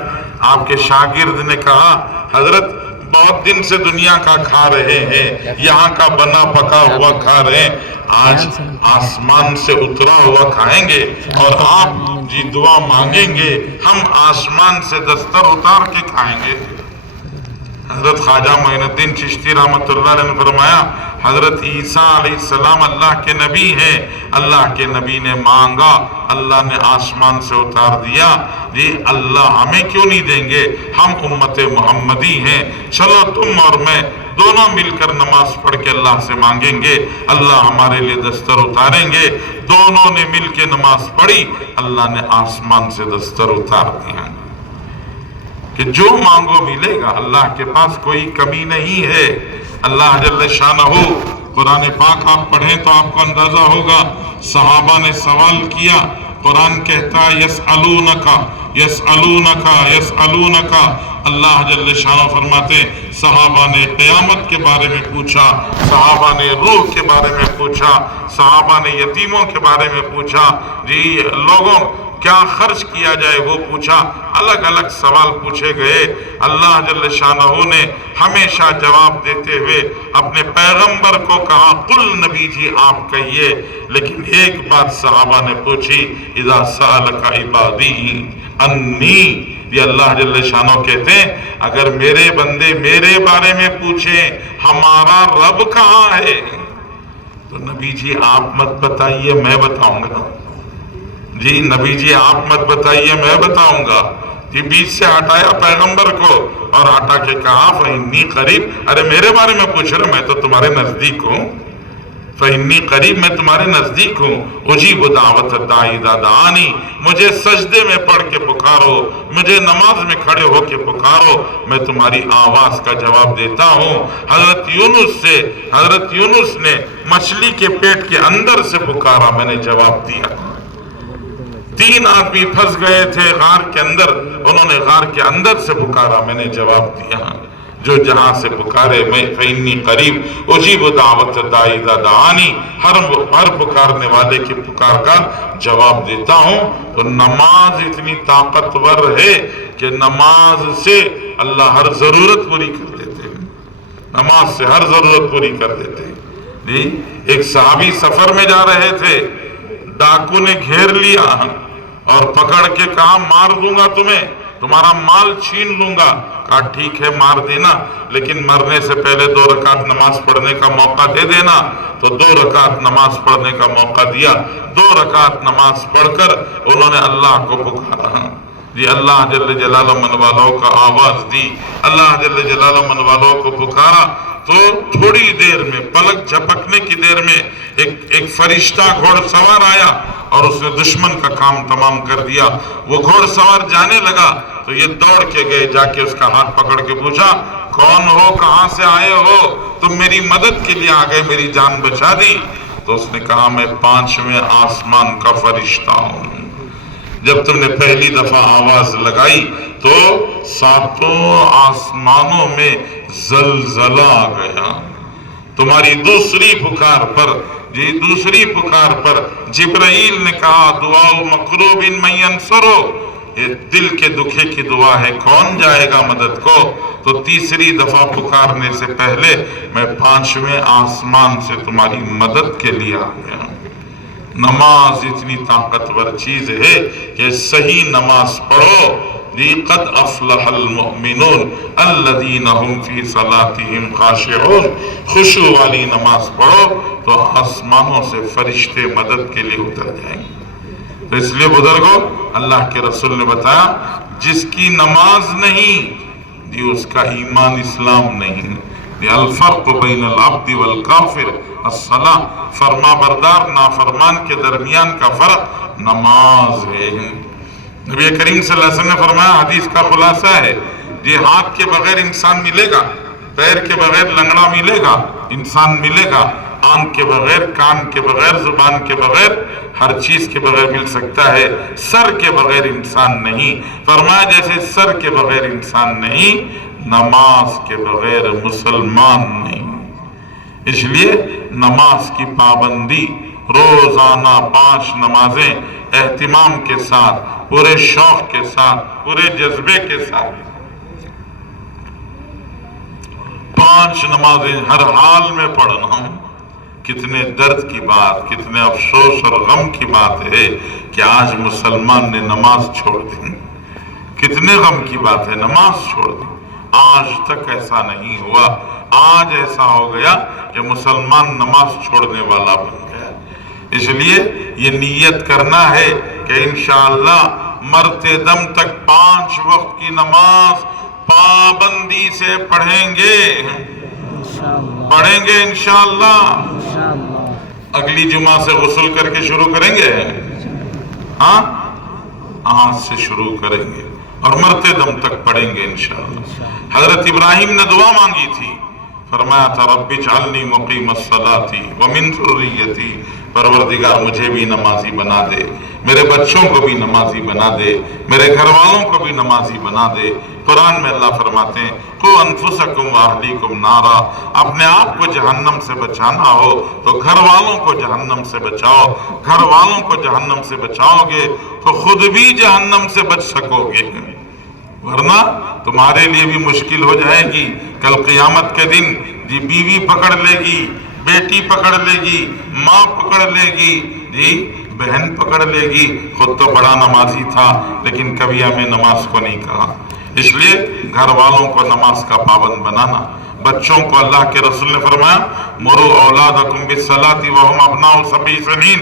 آپ کے شاگرد نے کہا حضرت بہت دن سے دنیا کا کھا رہے ہیں، یہاں کا بنا پکا ہوا کھا رہے ہیں، آج آسمان سے اترا ہوا کھائیں گے، اور آپ دعا مانگیں گے، ہم آسمان سے دستر اتار کے کھائیں گے۔ حضرت خواجہ معین الدین چشتی رحمت اللہ علیہ نے فرمایا حضرت عیسیٰ علیہ السلام اللہ کے نبی ہیں، اللہ کے نبی نے مانگا، اللہ نے آسمان سے اتار دیا، جی اللہ ہمیں کیوں نہیں دیں گے، ہم امت محمدی ہیں، چلو تم اور میں دونوں مل کر نماز پڑھ کے اللہ سے مانگیں گے، اللہ ہمارے لیے دستر اتاریں گے۔ دونوں نے مل کے نماز پڑھی، اللہ نے آسمان سے دستر اتار دیا کہ جو مانگو ملے گا، اللہ کے پاس کوئی کمی نہیں ہے۔ اللہ جل شانہ، قرآن پاک آپ پڑھیں تو آپ کو اندازہ ہوگا، صحابہ نے سوال کیا، قرآن کہتا ہے یسألونکا یسألونکا یسألونکا، اللہ جل شانہ فرماتے ہیں صحابہ نے قیامت کے بارے میں پوچھا، صحابہ نے روح کے بارے میں پوچھا، صحابہ نے یتیموں کے بارے میں پوچھا، جی لوگوں کیا خرچ کیا جائے وہ پوچھا، الگ الگ سوال پوچھے گئے۔ اللہ جل شانہ نے ہمیشہ جواب دیتے ہوئے اپنے پیغمبر کو کہا قل نبی جی آپ کہیے، لیکن ایک بات صحابہ نے پوچھی اذا سألک عبادی انی، یہ اللہ جل شانہ کہتے ہیں اگر میرے بندے میرے بارے میں پوچھیں ہمارا رب کہاں ہے، تو نبی جی آپ مت بتائیے میں بتاؤں گا، جی نبی جی آپ مت بتائیے میں بتاؤں گا، یہ بیچ سے ہٹایا پیغمبر کو اور ہٹا کے کہا فإنی قریب، ارے میرے بارے میں پوچھ رہے، میں تو تمہارے نزدیک ہوں، فإنی قریب، میں تمہارے نزدیک ہوں، اجیب دعوت الداعی اذا دعانی، مجھے سجدے میں پڑھ کے پکارو، مجھے نماز میں کھڑے ہو کے پکارو، میں تمہاری آواز کا جواب دیتا ہوں۔ حضرت یونس نے مچھلی کے پیٹ کے اندر سے پکارا، میں نے جواب دیا۔ 3 آدمی پھنس گئے تھے غار کے اندر، انہوں نے غار کے اندر سے پکارا، میں نے جواب دیا۔ جو جہاں سے پکارے، میں فإنی قریب اجیب دعوت الداعی اذا دعانی، ہر پکارنے والے کی پکار کا جواب دیتا ہوں۔ تو نماز اتنی طاقتور ہے کہ نماز سے اللہ ہر ضرورت پوری کر دیتے ہیں، نماز سے ہر ضرورت پوری کر دیتے ہیں۔ جی ایک صحابی سفر میں جا رہے تھے، ڈاکو نے گھیر لیا اور پکڑ کے کہا مار دوں گا تمہیں، تمہارا مال چھین لوں گا۔ کہا ٹھیک ہے مار دینا، لیکن مرنے سے پہلے 2 رکعت نماز پڑھنے کا موقع دے دینا۔ تو 2 رکعت نماز پڑھنے کا موقع دیا، 2 رکعت نماز پڑھ کر انہوں نے اللہ کو پکارا، جی اللہ جل جلالہ من والوں کا آواز دی، اللہ جل جلالہ من والوں کو پکارا۔ تو تھوڑی دیر میں، پلک جھپکنے کی دیر میں ایک فرشتہ گھوڑ سوار آیا اور اس نے دشمن کا کام تمام کر دیا۔ وہ گھوڑ سوار جانے لگا تو یہ دوڑ کے گئے، جا کے اس کا ہاتھ پکڑ کے پوچھا کون ہو، کہاں سے آئے ہو، تم میری مدد کے لیے آ گئے، میری جان بچا دی۔ تو اس نے کہا میں 5ویں آسمان کا فرشتہ ہوں، جب تم نے پہلی دفعہ آواز لگائی تو 7 آسمانوں میں زلزلہ آ گیا۔ تمہاری دوسری پکار پر جبرائیل نے کہا دعا مقروب من ینصرو، یہ دل کے دکھے کی دعا ہے، کون جائے گا مدد کو؟ تو تیسری دفعہ پکارنے سے پہلے میں 5ویں آسمان سے تمہاری مدد کے لیے آ گیا۔ نماز اتنی طاقتور چیز ہے کہ صحیح نماز پڑھو، قد افلح المؤمنون الذین هم فی صلاتهم خاشعون، خشوع والی نماز پڑھو تو آسمانوں سے فرشتے مدد کے لیے اتر جائیں گے۔ تو اس لیے بزرگوں، اللہ کے رسول نے بتایا جس کی نماز نہیں جی اس کا ایمان اسلام نہیں۔ الفرق بین العبد والکافر الصلاۃ، فرما بردار نافرمان کے درمیان کا فرق نماز ہے۔ نبی کریم صلی اللہ علیہ وسلم نے فرمایا، حدیث کا خلاصہ ہے جی ہاتھ کے بغیر انسان ملے گا، پیر کے بغیر لنگڑا ملے گا، انسان ملے گا، آنکھ کے بغیر، کان کے بغیر، زبان کے بغیر، ہر چیز کے بغیر مل سکتا ہے، سر کے بغیر انسان نہیں۔ فرمایا جیسے سر کے بغیر انسان نہیں، نماز کے بغیر مسلمان نہیں۔ اس لیے نماز کی پابندی، روزانہ 5 نمازیں اہتمام کے ساتھ، پورے شوق کے ساتھ، پورے جذبے کے ساتھ 5 نمازیں ہر حال میں پڑھنا۔ کتنے درد کی بات، کتنے افسوس اور غم کی بات ہے کہ آج مسلمان نے نماز چھوڑ دی۔ کتنے غم کی بات ہے، نماز چھوڑ دی۔ آج تک ایسا نہیں ہوا، آج ایسا ہو گیا کہ مسلمان نماز چھوڑنے والا بن گیا۔ اس لیے یہ نیت کرنا ہے کہ انشاءاللہ مرتے دم تک 5 وقت کی نماز پابندی سے پڑھیں گے انشاءاللہ۔ اگلی جمعہ سے غسل کر کے شروع کریں گے، ہاں آج سے شروع کریں گے اور مرتے دم تک پڑھیں گے انشاءاللہ۔ حضرت ابراہیم نے دعا مانگی تھی، فرمایا تھا رب اجعلنی مقیم الصلاۃ ومن ذریتی، پروردگار مجھے بھی نمازی بنا دے، میرے بچوں کو بھی نمازی بنا دے، میرے گھر والوں کو بھی نمازی بنا دے۔ قرآن میں اللہ فرماتے ہیں قوا انفسکم واہلیکم نارا، اپنے آپ کو جہنم سے بچانا ہو تو گھر والوں کو جہنم سے بچاؤ، گھر والوں کو جہنم سے بچاؤ گے تو خود بھی جہنم سے بچ سکو گے، ورنہ تمہارے لیے بھی مشکل ہو جائے گی۔ کل قیامت کے دن جی بیوی پکڑ لے گی، بیٹی پکڑ لے گی، ماں پکڑ لے گی، جی بہن پکڑ لے گی، خود تو بڑا نمازی تھا لیکن کبھی ہمیں نماز کو نہیں کہا۔ اس لیے گھر والوں کو نماز کا پابند بنانا۔ بچوں کو اللہ کے رسول نے فرمایا مروا اولادکم بالصلاۃ وہم ابناء 7 سنین،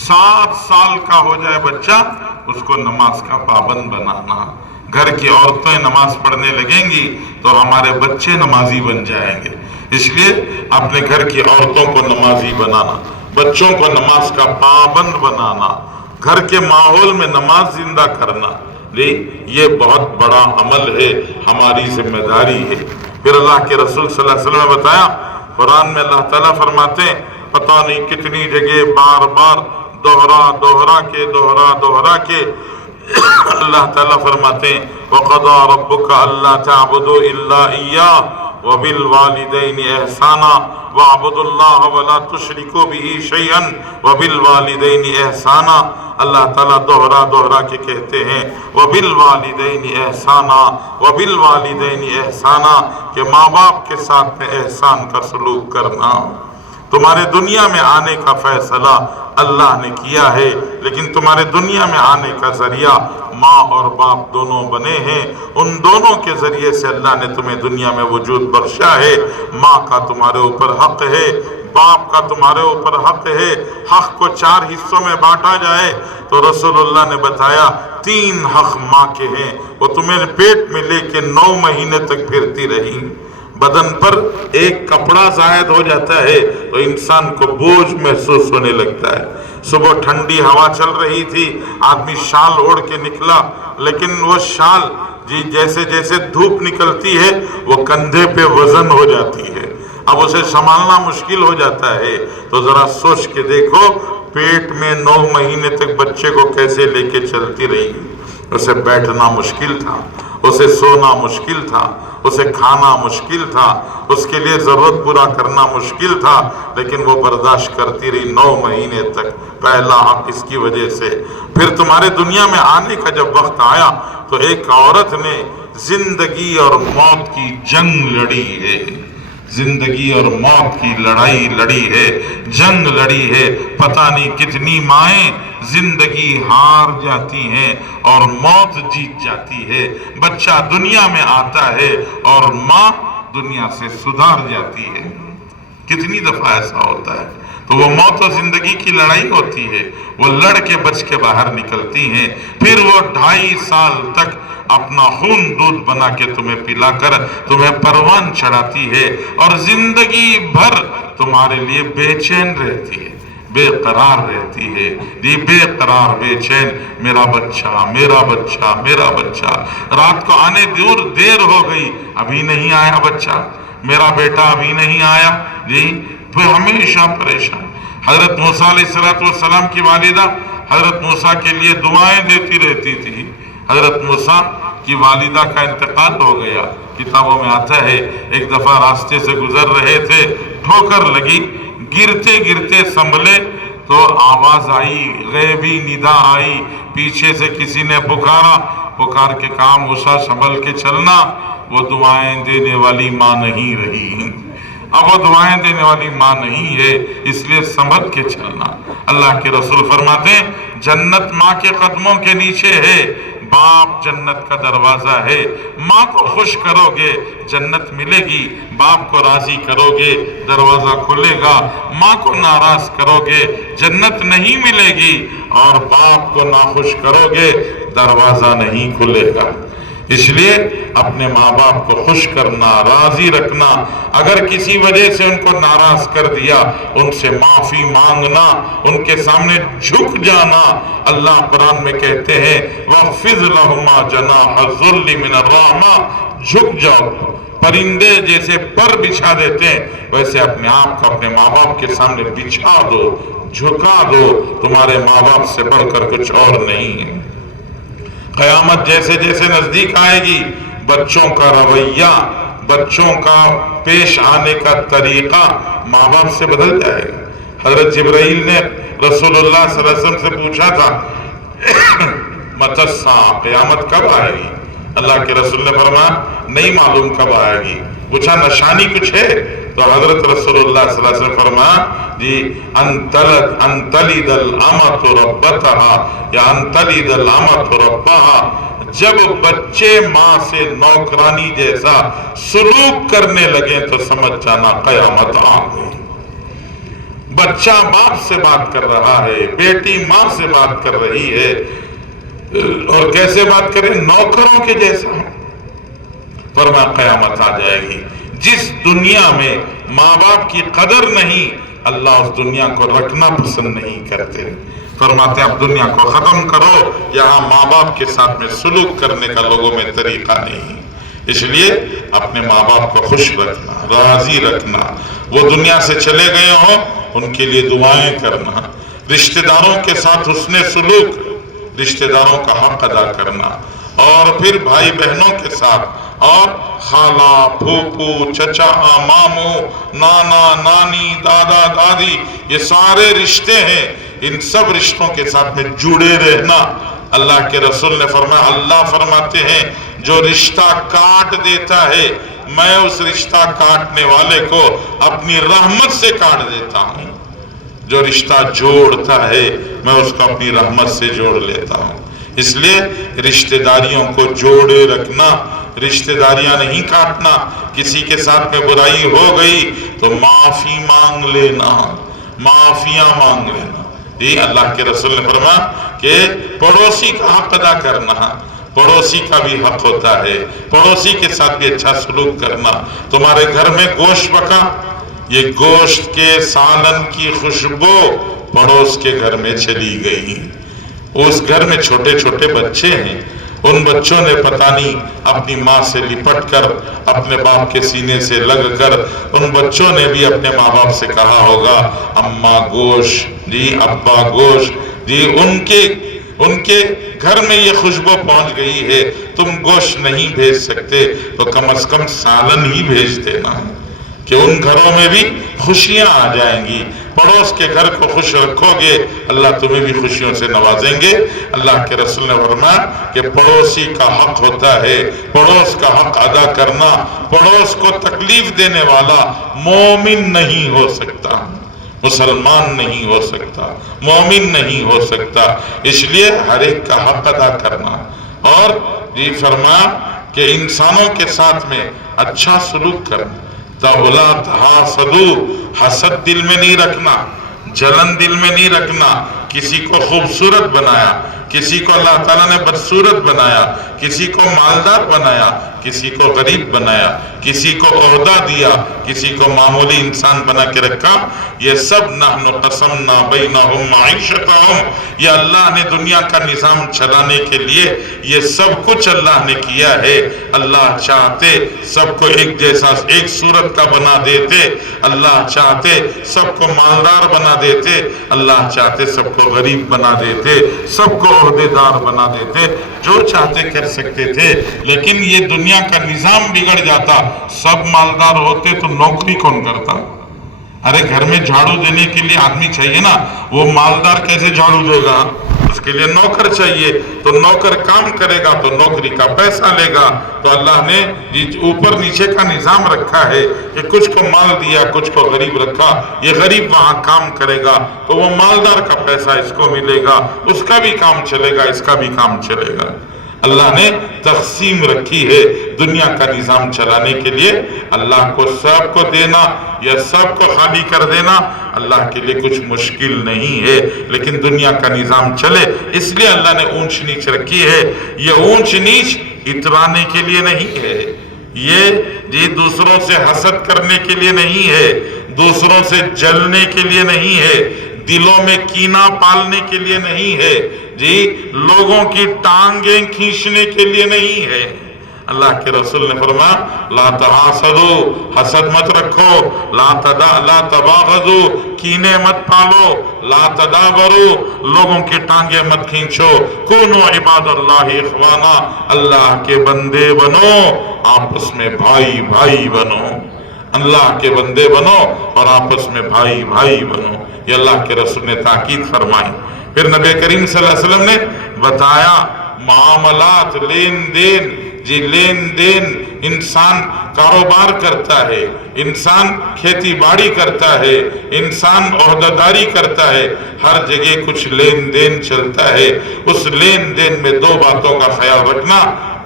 7 سال کا ہو جائے بچہ اس کو نماز کا پابند بنانا۔ گھر کی عورتیں نماز پڑھنے لگیں گی تو ہمارے بچے نمازی بن جائیں گے۔ اس لیے اپنے گھر کی عورتوں کو نمازی بنانا، بچوں کو نماز کا پابند بنانا، گھر کے ماحول میں نماز زندہ کرنا، یہ بہت بڑا عمل ہے، ہماری ذمہ داری ہے۔ پھر اللہ کے رسول صلی اللہ علیہ وسلم نے بتایا، قرآن میں اللہ تعالیٰ فرماتے ہیں، پتہ نہیں کتنی جگہ بار بار دوہرا کے اللہ تعالیٰ فرماتے ہیں وَقَضَى رَبُّكَ أَلَّا تَعْبُدُوا إِلَّا إِيَّاهُ وَبِالْوَالِدَيْنِ إِحْسَانًا وَاعْبُدُوا اللَّهَ وَلَا تُشْرِكُوا بِهِ شَيْئًا وَبِالْوَالِدَيْنِ إِحْسَانًا۔ اللہ تعالیٰ دوہرا کے کہتے ہیں وَبِالْوَالِدَيْنِ إِحْسَانًا، وَبِالْوَالِدَيْنِ إِحْسَانًا، کہ ماں باپ کے ساتھ میں احسان کا سلوک کرنا۔ تمہارے دنیا میں آنے کا فیصلہ اللہ نے کیا ہے، لیکن تمہارے دنیا میں آنے کا ذریعہ ماں اور باپ دونوں بنے ہیں۔ ان دونوں کے ذریعے سے اللہ نے تمہیں دنیا میں وجود بخشا ہے۔ ماں کا تمہارے اوپر حق ہے، باپ کا تمہارے اوپر حق ہے۔ حق کو 4 حصوں میں بانٹا جائے تو رسول اللہ نے بتایا 3 حق ماں کے ہیں، وہ تمہیں پیٹ میں لے کے 9 مہینے تک پھرتی رہی۔ بدن پر ایک کپڑا زائد ہو جاتا ہے تو انسان کو بوجھ محسوس ہونے لگتا ہے۔ صبح ٹھنڈی ہوا چل رہی تھی، آدمی شال اوڑھ کے نکلا، لیکن وہ شال جیسے جیسے دھوپ نکلتی ہے وہ کندھے پہ وزن ہو جاتی ہے، اب اسے سنبھالنا مشکل ہو جاتا ہے۔ تو ذرا سوچ کے دیکھو، پیٹ میں 9 مہینے تک بچے کو کیسے لے کے چلتی رہی۔ اسے بیٹھنا مشکل تھا، اسے سونا مشکل تھا، اسے کھانا مشکل تھا، اس کے لیے ضرورت پورا کرنا مشکل تھا، لیکن وہ برداشت کرتی رہی 9 مہینے تک۔ پہلا حق اس کی وجہ سے۔ پھر تمہارے دنیا میں آنے کا جب وقت آیا تو ایک عورت نے زندگی اور موت کی جنگ لڑی ہے، زندگی اور موت کی لڑائی لڑی ہے، جنگ لڑی ہے۔ پتہ نہیں کتنی مائیں زندگی ہار جاتی ہیں اور موت جیت جاتی ہے۔ بچہ دنیا میں آتا ہے اور ماں دنیا سے سدھار جاتی ہے۔ کتنی دفعہ ایسا ہوتا ہے؟ تو وہ موت و زندگی کی لڑائی ہوتی ہے، وہ لڑ کے بچ کے باہر نکلتی ہیں۔ پھر وہ 2.5 سال تک اپنا خون دودھ بنا کے تمہیں پلا کر تمہیں پروان چڑھاتی ہے اور زندگی بھر تمہارے لیے بے چین رہتی ہے، بے قرار رہتی ہے۔ یہ بے قرار بے چین، میرا بچہ میرا بچہ میرا بچہ، رات کو آنے دیر ہو گئی، ابھی نہیں آیا بچہ، میرا بیٹا ابھی نہیں آیا، پھر ہمیشہ پریشان۔ حضرت موسیٰ علیہ السلام کی والدہ حضرت موسیٰ کے لیے دعائیں دیتی رہتی تھی۔ حضرت موسیٰ کی والدہ کا انتقال ہو گیا، کتابوں میں آتا ہے ایک دفعہ راستے سے گزر رہے تھے، ٹھوکر لگی، گرتے گرتے سنبھلے تو آواز آئی، غیبی ندا آئی، پیچھے سے کسی نے پکار کے کہا موسیٰ سنبھل کے چلنا، وہ دعائیں دینے والی ماں نہیں رہی۔ اب وہ دعائیں دینے والی ماں نہیں ہے، اس لیے سنبھل کے چلنا۔ اللہ کے رسول فرماتے ہیں جنت ماں کے قدموں کے نیچے ہے، باپ جنت کا دروازہ ہے۔ ماں کو خوش کرو گے جنت ملے گی، باپ کو راضی کرو گے دروازہ کھلے گا، ماں کو ناراض کرو گے جنت نہیں ملے گی، اور باپ کو ناخوش کرو گے دروازہ نہیں کھلے گا۔ اس لیے اپنے ماں باپ کو خوش کرنا، راضی رکھنا، اگر کسی وجہ سے ان کو ناراض کر دیا ان سے معافی مانگنا، ان کے سامنے جھک جانا۔ اللہ قرآن میں کہتے ہیں وَاخْفِضْ لَهُمَا جَنَاحَ الذُّلِّ مِنَ الرَّحْمَةِ، جھک جاؤ، پرندے جیسے پر بچھا دیتے ہیں ویسے اپنے آپ کو اپنے ماں باپ کے سامنے بچھا دو، جھکا دو، تمہارے ماں باپ سے بڑھ کر کچھ اور نہیں ہے۔ قیامت جیسے جیسے نزدیک آئے گی بچوں کا رویہ، بچوں کا پیش آنے کا طریقہ ماں باپ سے بدل جائے گا۔ حضرت جبرائیل نے رسول اللہ صلی اللہ علیہ وسلم سے پوچھا تھا متی الساعہ، قیامت کب آئے گی؟ اللہ کے رسول نے فرمایا نہیں معلوم کب آئے گی۔ پوچھا نشانی کچھ ہے؟ تو حضرت رسول اللہ صلی اللہ علیہ وسلم فرمایا ان تلد الامۃ ربتہا یا ان تلد الامۃ ربہا، جب بچے ماں سے نوکرانی جیسا سلوک کرنے لگیں تو سمجھ جانا قیامت آ گئی۔ بچہ باپ سے بات کر رہا ہے، بیٹی ماں سے بات کر رہی ہے، اور کیسے بات کریں؟ نوکروں کے جیسا. فرمایا قیامت آ جائے گی. جس دنیا میں ماں باپ کی قدر نہیں، اللہ اس دنیا کو رکھنا پسند نہیں کرتے. فرماتے ہیں اب دنیا کو ختم کرو، یہاں ماں باپ کے ساتھ میں سلوک کرنے کا لوگوں میں طریقہ نہیں. اس لیے اپنے ماں باپ کو خوش رکھنا، راضی رکھنا. وہ دنیا سے چلے گئے ہوں ان کے لیے دعائیں کرنا. رشتہ داروں کے ساتھ حسن سلوک، رشتہ داروں کا حق ادا کرنا. اور پھر بھائی بہنوں کے ساتھ، اور خالہ، پھوپھو، چچا، ماموں، نانا، نانی، دادا، دادی، یہ سارے رشتے ہیں. ان سب رشتوں کے ساتھ میں جڑے رہنا. اللہ کے رسول نے فرمایا، اللہ فرماتے ہیں جو رشتہ کاٹ دیتا ہے میں اس رشتہ کاٹنے والے کو اپنی رحمت سے کاٹ دیتا ہوں. جو رشتہ جوڑتا ہے میں اس کو اپنی رحمت سے جوڑ لیتا ہوں. اس لیے رشتہ داریوں کو جوڑے رکھنا، رشتہ داریاں نہیں کاٹنا. کسی کے ساتھ میں برائی ہو گئی تو معافی مانگ لینا، معافیاں مانگ لینا. یہ اللہ کے رسول نے فرمایا کہ پڑوسی کا حق ادا کرنا، پڑوسی کا بھی حق ہوتا ہے. پڑوسی کے ساتھ بھی اچھا سلوک کرنا. تمہارے گھر میں گوشت پکا، یہ گوشت کے سالن کی خوشبو پڑوس کے گھر میں چلی گئی. اس گھر میں چھوٹے چھوٹے بچے ہیں، ان بچوں نے پتہ نہیں اپنی ماں سے لپٹ کر، اپنے باپ کے سینے سے لگ کر، ان بچوں نے بھی اپنے ماں باپ سے کہا ہوگا اماں گوشت جی، ابا گوشت جی. ان کے گھر میں یہ خوشبو پہنچ گئی ہے. تم گوشت نہیں بھیج سکتے تو کم از کم سالن ہی بھیج دینا کہ ان گھروں میں بھی خوشیاں آ جائیں گی. پڑوس کے گھر کو خوش رکھو گے اللہ تمہیں بھی خوشیوں سے نوازیں گے. اللہ کے رسول نے فرمایا کہ پڑوسی کا حق ہوتا ہے پڑوس کا حق ادا کرنا. پڑوس کو تکلیف دینے والا مومن نہیں ہو سکتا، مسلمان نہیں ہو سکتا، مومن نہیں ہو سکتا. اس لیے ہر ایک کا حق ادا کرنا. اور یہ فرمایا کہ انسانوں کے ساتھ میں اچھا سلوک کرنا. وَلَا تَحَاسَدُوا، حسد دل میں نہیں رکھنا، جلن دل میں نہیں رکھنا. کسی کو خوبصورت بنایا، کسی کو اللہ تعالیٰ نے بدصورت بنایا، کسی کو مالدار بنایا، کسی کو غریب بنایا، کسی کو عہدہ دیا، کسی کو معمولی انسان بنا کے رکھا. یہ سب نحن قسمنا بینہم معیشتہم، یہ اللہ نے دنیا کا نظام چلانے کے لیے یہ سب کچھ اللہ نے کیا ہے. اللہ چاہتے سب کو ایک جیسا، ایک صورت کا بنا دیتے. اللہ چاہتے سب کو مالدار بنا دیتے. اللہ چاہتے سب کو غریب بنا دیتے، سب کو عہدے دار بنا دیتے. جو چاہتے کر سکتے تھے. لیکن یہ دنیا کا نظام بگڑ جاتا. سب مالدار ہوتے تو نوکری کون کرتا؟ ارے گھر میں جھاڑو دینے کے لیے آدمی چاہیے نا، وہ مالدار کیسے جھاڑو دے گا؟ اس کے لیے نوکر چاہیے. تو نوکر کام کرے گا تو نوکری کا پیسہ لے گا. تو اللہ نے اوپر نیچے کا نظام رکھا ہے کہ کچھ کو مال دیا، کچھ کو غریب رکھا. یہ غریب وہاں کام کرے گا تو وہ مالدار کا پیسہ اس کو ملے گا، اس کا بھی کام چلے گا، اس کا بھی کام چلے گا. اللہ نے تقسیم رکھی ہے دنیا کا نظام چلانے کے لیے. اللہ کو سب کو دینا یا سب کو خالی کر دینا اللہ کے لیے کچھ مشکل نہیں ہے. لیکن دنیا کا نظام چلے اس لیے اللہ نے اونچ نیچ رکھی ہے. یہ اونچ نیچ اترانے کے لیے نہیں ہے، یہ دوسروں سے حسد کرنے کے لیے نہیں ہے، دوسروں سے جلنے کے لیے نہیں ہے، دلوں میں کینہ پالنے کے لیے نہیں ہے، لوگوں کی ٹانگیں کھینچنے کے لیے نہیں ہے. اللہ کے رسول نے فرمایا لا تحاسدوا، حسد مت رکھو، لا تباغضوا، کینے مت پالو، لا تدابروا، لوگوں کی ٹانگیں مت کھینچو. کونوا عباد اللہ اخوانا، اللہ کے بندے بنو، آپس میں بھائی بھائی بنو. اللہ کے بندے بنو اور آپس میں بھائی بھائی بنو. یہ اللہ کے رسول نے تاکید فرمائی. پھر نبی کریم صلی اللہ علیہ وسلم نے بتایا معاملات، لین دین. لین دین، انسان کاروبار کرتا ہے، انسان کھیتی باڑی کرتا ہے، انسان عہدیداری کرتا ہے، ہر جگہ کچھ لین دین چلتا ہے. اس لین دین میں دو باتوں کا خیال رکھنا،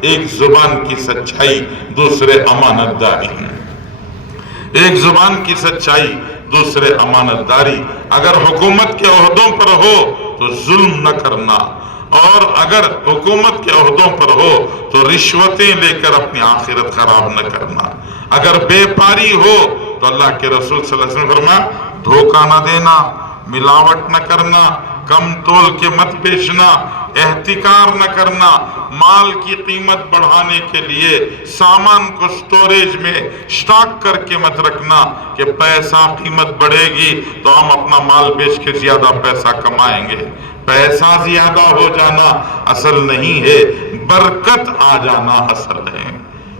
ایک زبان کی سچائی، دوسرے امانت داری. ایک زبان کی سچائی، دوسرے امانت داری. اگر حکومت کے عہدوں پر ہو تو ظلم نہ کرنا، اور اگر حکومت کے عہدوں پر ہو تو رشوتیں لے کر اپنی آخرت خراب نہ کرنا، اگر بے پاری ہو تو اللہ کے رسول صلی اللہ علیہ وسلم نے فرمایا دھوکہ نہ دینا، ملاوٹ نہ کرنا، کم تول کے مت بیچنا، احتکار نہ کرنا، مال کی قیمت بڑھانے کے لیے سامان کو سٹوریج میں سٹاک کر کے مت رکھنا کہ پیسہ قیمت بڑھے گی تو ہم اپنا مال بیچ کے زیادہ پیسہ کمائیں گے۔ پیسہ زیادہ ہو جانا اصل نہیں ہے، برکت آ جانا اصل ہے،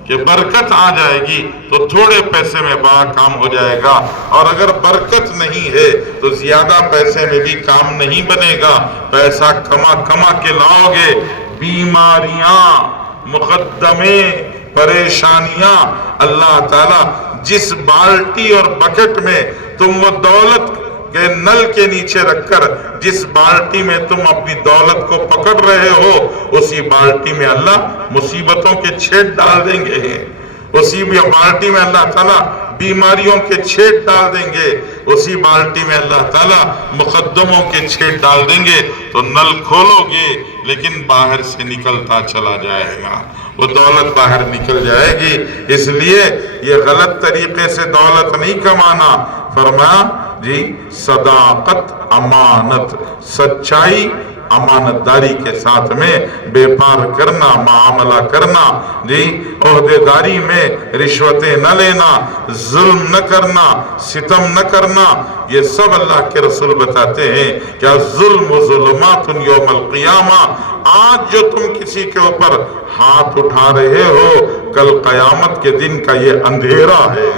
کہ برکت آ جائے گی تو تھوڑے پیسے میں بڑا کام ہو جائے گا، اور اگر برکت نہیں ہے تو زیادہ پیسے میں بھی کام نہیں بنے گا، پیسہ کما کے لاؤ گے، بیماریاں، مقدمے، پریشانیاں، اللہ تعالیٰ جس بالٹی اور بکٹ میں تم وہ دولت کے نل کے نیچے رکھ کر جس بالٹی میں تم اپنی دولت کو پکڑ رہے ہو، اسی بالٹی میں اللہ مصیبتوں کے چھیٹ ڈال دیں گے، اسی بالٹی میں اللہ تعالیٰ بیماریوں کے چھیٹ ڈال دیں گے، اسی بالٹی میں اللہ تعالیٰ مقدموں کے چھیٹ ڈال دیں گے، تو نل کھولو گے لیکن باہر سے نکلتا چلا جائے گا، وہ دولت باہر نکل جائے گی۔ اس لیے یہ غلط طریقے سے دولت نہیں کمانا، فرمایا جی صداقت، امانت، سچائی، امانت داری کے ساتھ میں بیپار کرنا، معاملہ کرنا، جی عہدے داری میں رشوتیں نہ لینا، ظلم نہ کرنا، ستم نہ کرنا، یہ سب اللہ کے رسول بتاتے ہیں کہ ظلم و ظلمات یوم القیامہ، آج جو تم کسی کے اوپر ہاتھ اٹھا رہے ہو، کل قیامت کے دن کا یہ اندھیرا ہے،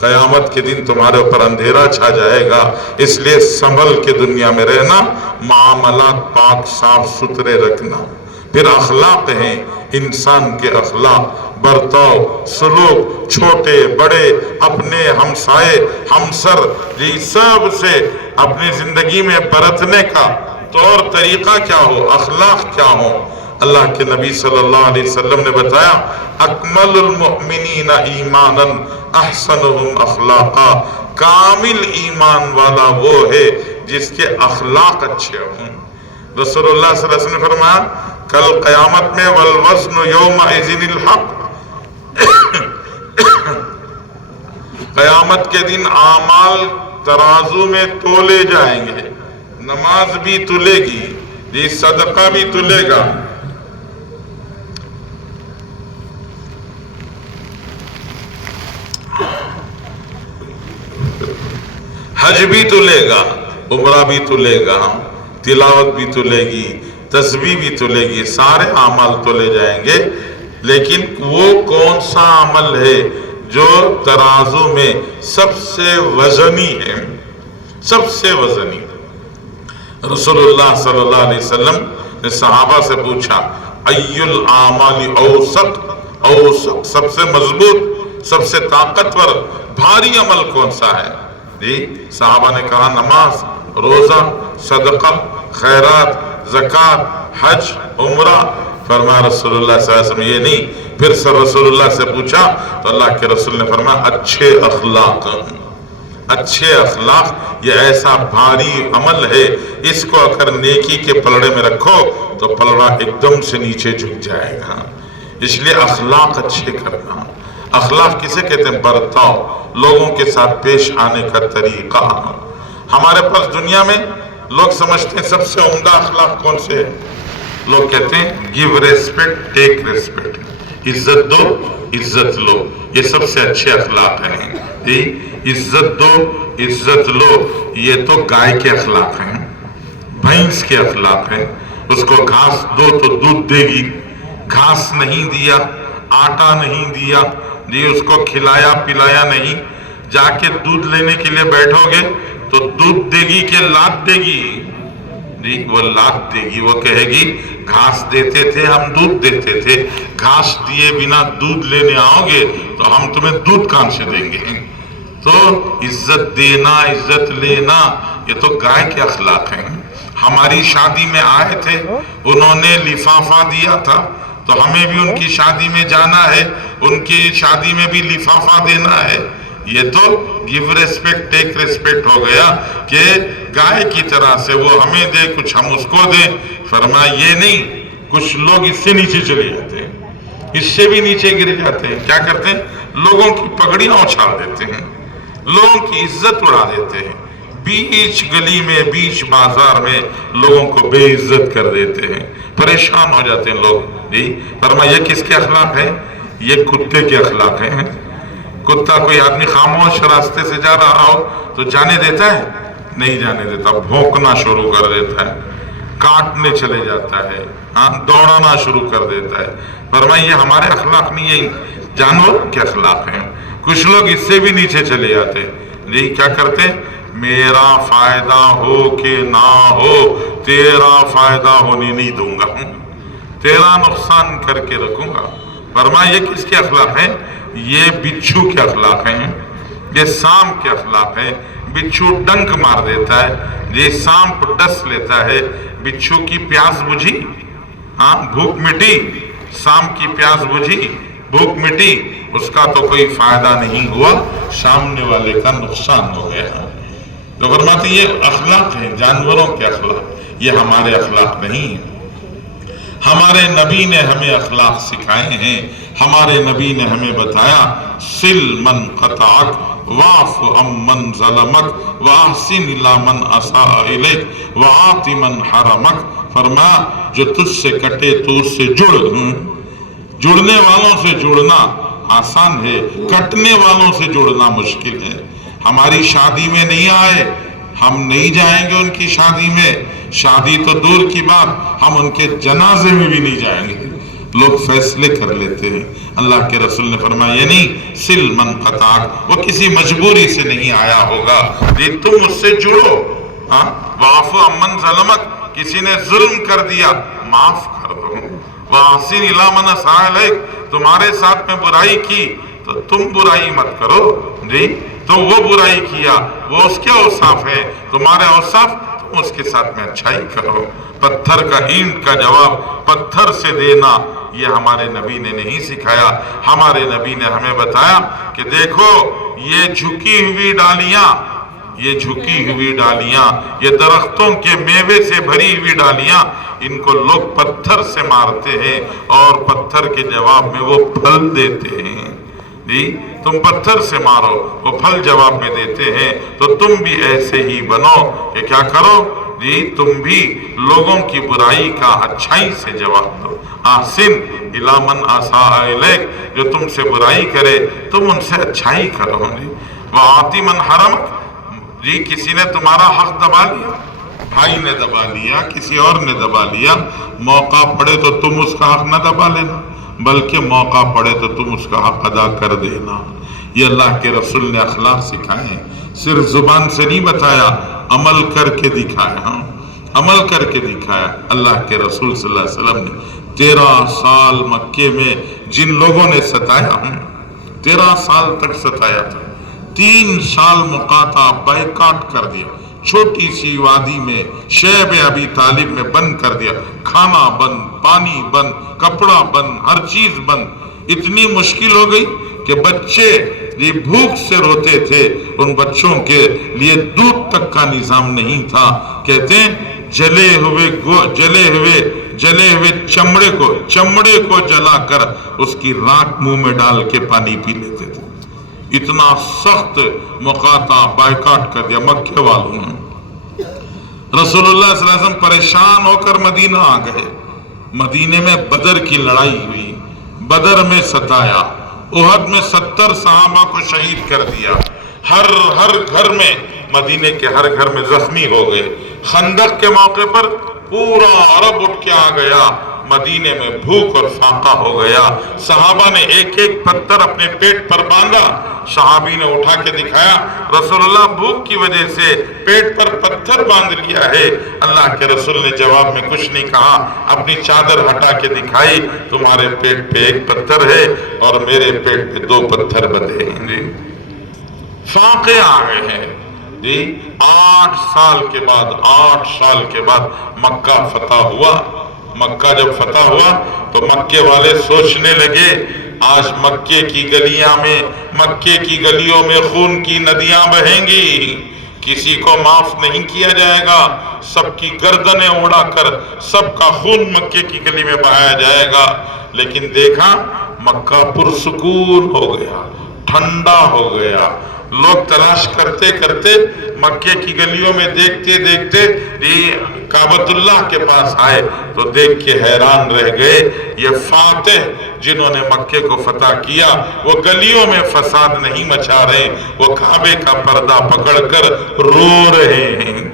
قیامت کے دن تمہارے اوپر اندھیرا چھا جائے گا، اس لیے سنبھل کے دنیا میں رہنا، معاملات پاک صاف ستھرے رکھنا۔ پھر اخلاق ہیں، انسان کے اخلاق، برتاؤ، سلوک، چھوٹے بڑے، اپنے ہمسائے، ہمسر، یہ سب سے اپنی زندگی میں برتنے کا طور طریقہ کیا ہو، اخلاق کیا ہو۔ اللہ کے نبی صلی اللہ علیہ وسلم نے بتایا اکمل المؤمنین ایمانا احسنہم اخلاقا، کامل ایمان والا وہ ہے جس کے اخلاق اچھے ہوں۔ رسول اللہ صلی اللہ علیہ وسلم نے فرمایا کل قیامت میں والوزن یومئذ الحق، قیامت کے دن اعمال ترازو میں تولے جائیں گے، نماز بھی تلے گی، یہ صدقہ بھی تلے گا، حج بھی تلے گا، عمرہ بھی تلے گا، تلاوت بھی تلے گی، تسبیح بھی تلے گی، سارے اعمال تلے جائیں گے، لیکن وہ کون سا عمل ہے جو ترازو میں سب سے وزنی ہے، سب سے وزنی؟ رسول اللہ صلی اللہ علیہ وسلم نے صحابہ سے پوچھا ای الاعمال اوسط، اوسط سب سے مضبوط، سب سے طاقتور، بھاری عمل کون سا ہے؟ جی صحابہ نے کہا نماز، روزہ، صدقہ، خیرات، زکوٰۃ، حج، عمرہ۔ فرمایا رسول اللہ صلی اللہ علیہ وسلم یہ نہیں، پھر سر رسول اللہ سے پوچھا تو اللہ کے رسول نے فرمایا اچھے اخلاق، اچھے اخلاق یہ ایسا بھاری عمل ہے، اس کو اگر نیکی کے پلڑے میں رکھو تو پلڑا ایک دم سے نیچے جھک جائے گا، اس لیے اخلاق اچھے کرنا۔ اخلاق کسے کہتے ہیں؟ برتاؤ، لوگوں کے ساتھ پیش آنے کا طریقہ۔ ہمارے پاس دنیا میں لوگ سمجھتے ہیں سب سے عمدہ اخلاق کون سے ہیں؟ لوگ کہتے ہیں گیو ریسپیکٹ ٹیک ریسپیکٹ، عزت دو عزت لو، یہ سب سے اچھے اخلاق ہیں۔ عزت دو عزت لو، یہ تو گائے کے اخلاق ہیں، بھینس کے اخلاق ہیں، اس کو گھاس دو تو دودھ دے گی، گھاس نہیں دیا، آٹا نہیں دیا، جی اس کو کھلایا پلایا نہیں، جا کے دودھ لینے کے لیے بیٹھو گے تو دودھ دے گی کہ لات دے گی؟ جی وہ لات دے گی، وہ کہے گی گھاس دیتے تھے ہم دودھ دیتے تھے، گھاس دیے بنا دودھ لینے آؤ گے تو ہم تمہیں دودھ کہاں سے دیں گے؟ تو عزت دینا عزت لینا یہ تو گائے کے اخلاق ہیں۔ ہماری شادی میں آئے تھے، انہوں نے لفافہ دیا تھا تو ہمیں بھی ان کی شادی میں جانا ہے، ان کی شادی میں بھی لفافہ دینا ہے، یہ تو گیو ریسپیکٹ ٹیک ریسپیکٹ ہو گیا کہ گائے کی طرح سے وہ ہمیں دے کچھ ہم اس کو دیں. فرمایا یہ نہیں، کچھ لوگ اس سے نیچے چلے جاتے ہیں، اس سے بھی نیچے گر جاتے ہیں. کیا کرتے ہیں؟ لوگوں کی پگڑیاں اچھال دیتے ہیں، لوگوں کی عزت اڑا دیتے ہیں، بیچ گلی میں بیچ بازار میں لوگوں کو بے عزت کر دیتے ہیں، پریشان ہو جاتے ہیں لوگ. جی فرمایا یہ کس کے اخلاق ہیں؟ یہ کتے کے اخلاق ہیں. کتا کوئی آدمی خاموش راستے سے جا رہا ہو تو جانے دیتا ہے؟ نہیں جانے دیتا، بھونکنا شروع کر دیتا ہے، کاٹنے چلے جاتا ہے، دوڑانا شروع کر دیتا ہے. فرمایا یہ ہمارے اخلاق نہیں، یہ جانور کے اخلاق ہیں. کچھ لوگ اس سے بھی نیچے چلے جاتے ہیں. جی کیا کرتے ہیں؟ میرا فائدہ ہو کہ نہ ہو تیرا فائدہ ہونے نہیں دوں گا، تیرا نقصان کر کے رکھوں گا. فرمایا یہ کس کے اخلاق ہیں؟ یہ بچھو کے اخلاق ہیں، یہ سانپ کے اخلاق ہیں. بچھو ڈنک مار دیتا ہے، یہ سانپ ڈس لیتا ہے. بچھو کی پیاس بجھی، بھوک مٹی. سانپ کی پیاس بجھی، بھوک مٹی. اس کا تو کوئی فائدہ نہیں ہوا، سامنے والے کا نقصان ہو گیا. تو فرماتے یہ اخلاق ہیں جانوروں کے اخلاق، یہ ہمارے اخلاق نہیں ہیں. ہمارے نبی نے ہمیں اخلاق سکھائے ہیں. ہمارے نبی نے ہمیں بتایا سل من قطعک واعف عن من ظلمک واحسن الی من اساء الیک وآت من حرمک. فرمایا جو تجھ سے کٹے تو اس سے جڑ. جڑنے والوں سے جڑنا آسان ہے، کٹنے والوں سے جڑنا مشکل ہے. ہماری شادی میں نہیں آئے، ہم نہیں جائیں گے ان کی شادی میں. شادی تو دور کی بات، ہم ان کے جنازے میں بھی نہیں جائیں گے. لوگ فیصلے کر لیتے ہیں. اللہ کے رسول نے فرمایا یہ نہیں، سل من قطعک، وہ کسی مجبوری سے نہیں آیا ہوگا، یہ تم اس سے جڑو. واعف عن من ظلمک، کسی نے ظلم کر دیا معاف کر دو. واحسن الی من اساء الیک، تمہارے ساتھ میں برائی کی تو تم برائی مت کرو. جی تو وہ برائی کیا، وہ اس کے اوصاف ہے، تمہارے اوصاف، تم اس کے ساتھ میں اچھائی کرو. پتھر کا اینٹ کا جواب پتھر سے دینا یہ ہمارے نبی نے نہیں سکھایا. ہمارے نبی نے ہمیں بتایا کہ دیکھو یہ جھکی ہوئی ڈالیاں، یہ جھکی ہوئی ڈالیاں، یہ درختوں کے میوے سے بھری ہوئی ڈالیاں، ان کو لوگ پتھر سے مارتے ہیں اور پتھر کے جواب میں وہ پھل دیتے ہیں. جی تم پتھر سے مارو، وہ پھل جواب میں دیتے ہیں. تو تم بھی ایسے ہی بنو کہ کیا کرو؟ جی تم بھی لوگوں کی برائی کا اچھائی سے جواب دو. احسن الی من اساء الیک، جو تم سے برائی کرے تم ان سے اچھائی کرو. جی وآت من حرمک، جی کسی نے تمہارا حق دبا لیا، بھائی نے دبا لیا، کسی اور نے دبا لیا، موقع پڑے تو تم اس کا حق نہ دبا لینا، بلکہ موقع پڑے تو تم اس کا حق ادا کر دینا. یہ اللہ کے رسول نے اخلاق سکھائے ہیں. صرف زبان سے نہیں بتایا، عمل کر کے دکھایا. عمل کر کے دکھایا. اللہ کے رسول صلی اللہ علیہ وسلم نے 13 سال مکے میں جن لوگوں نے ستایا، 13 سال تک ستایا تھا، 3 سال مقاطع بائیکاٹ کر دیا. چھوٹی سی وادی میں شیب ابی طالب میں بند کر دیا. کھانا بند، پانی بند، کپڑا بند، ہر چیز بند. اتنی مشکل ہو گئی کہ بچے یہ بھوک سے روتے تھے. ان بچوں کے لیے دودھ تک کا نظام نہیں تھا. کہتے ہیں جلے ہوئے چمڑے کو جلا کر اس کی راکھ منہ میں ڈال کے پانی پی لیتے تھے. اتنا سخت مقاطع بائیکاٹ کر دیا مکے والوں نے. رسول اللہ صلی اللہ علیہ وسلم پریشان ہو کر مدینہ آ گئے. مدینے میں بدر کی لڑائی ہوئی، بدر میں ستایا. احد میں 70 صحابہ کو شہید کر دیا. ہر گھر میں، مدینے کے ہر گھر میں زخمی ہو گئے. خندق کے موقع پر پورا عرب اٹھ کے آ گیا. مدینے میں بھوک اور فاقہ ہو گیا. صحابہ نے ایک ایک پتھر اپنے پیٹ پر باندھا. صحابی نے اٹھا کے دکھایا، رسول اللہ بھوک کی وجہ سے پیٹ پر پتھر باندھ لیا ہے. اللہ کے رسول نے جواب میں کچھ نہیں کہا، اپنی چادر ہٹا کے دکھائی، تمہارے پیٹ پہ 1 پتھر ہے اور میرے پیٹ پہ 2 پتھر بندھے ہیں. جی فاقے آ گئے ہیں. جی 8 سال کے بعد مکہ فتح ہوا. مکہ جب فتح ہوا تو مکے والے سوچنے لگے آج مکے کی گلیاں میں، مکے کی گلیوں میں خون کی ندیاں بہیں گی، کسی کو معاف نہیں کیا جائے گا، سب کی گردنیں اڑا کر سب کا خون مکے کی گلی میں بہایا جائے گا۔ لیکن دیکھا مکہ پرسکون ہو گیا، ٹھنڈا ہو گیا۔ لوگ تلاش کرتے کرتے مکے کی گلیوں میں دیکھتے دیکھتے کعبۃ اللہ کے پاس آئے تو دیکھ کے حیران رہ گئے، یہ فاتح جنہوں نے مکے کو فتح کیا وہ گلیوں میں فساد نہیں مچا رہے، وہ کعبے کا پردہ پکڑ کر رو رہے ہیں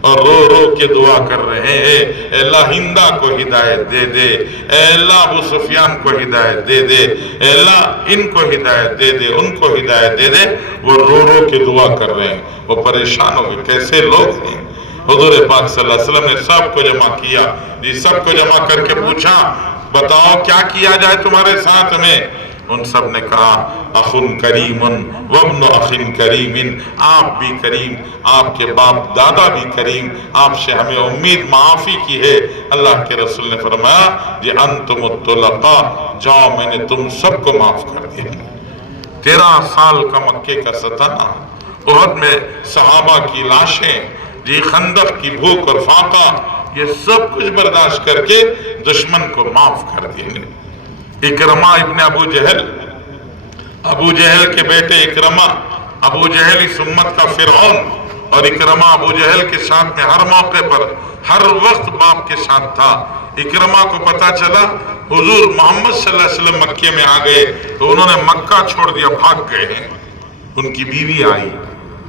اور رو رو کے دعا کر رہے ہیں، اے اللہ ہندہ کو ہدایت دے دے، اے اللہ ابو سفیان کو ہدایت دے دے، اے اللہ ان کو ہدایت دے دے، ان کو ہدایت دے دے۔ وہ رو رو کے دعا کر رہے ہیں، وہ پریشان ہو گئے، کیسے لوگ ہیں۔ حضور پاک صلی اللہ علیہ وسلم نے سب کو جمع کیا، سب کو جمع کر کے پوچھا بتاؤ کیا کیا جائے تمہارے ساتھ میں۔ ان سب نے کہا اخ کریم وابن اخ کریم، آپ بھی کریم، آپ کے باپ دادا بھی کریم، آپ سے ہمیں امید معافی کی ہے۔ اللہ کے رسول نے فرمایا جی انتم الطلقاء، جاؤ میں نے تم سب کو معاف کر دیا۔ 13 سال کا مکے کا ستانا، احد میں صحابہ کی لاشیں، جی خندق کی بھوک اور فاقہ، یہ سب کچھ برداشت کر کے دشمن کو معاف کر دیا۔ اکرمہ ابن ابو جہل، ابو جہل کے بیٹے اکرمہ، ابو جہل اس امت کا فرعون، اور اکرمہ ابو جہل کے ساتھ میں ہر موقع پر ہر وقت باپ کے ساتھ تھا۔ اکرمہ کو پتا چلا حضور محمد صلی اللہ علیہ وسلم مکے میں آ گئے تو انہوں نے مکہ چھوڑ دیا، بھاگ گئے ہیں۔ ان کی بیوی آئی،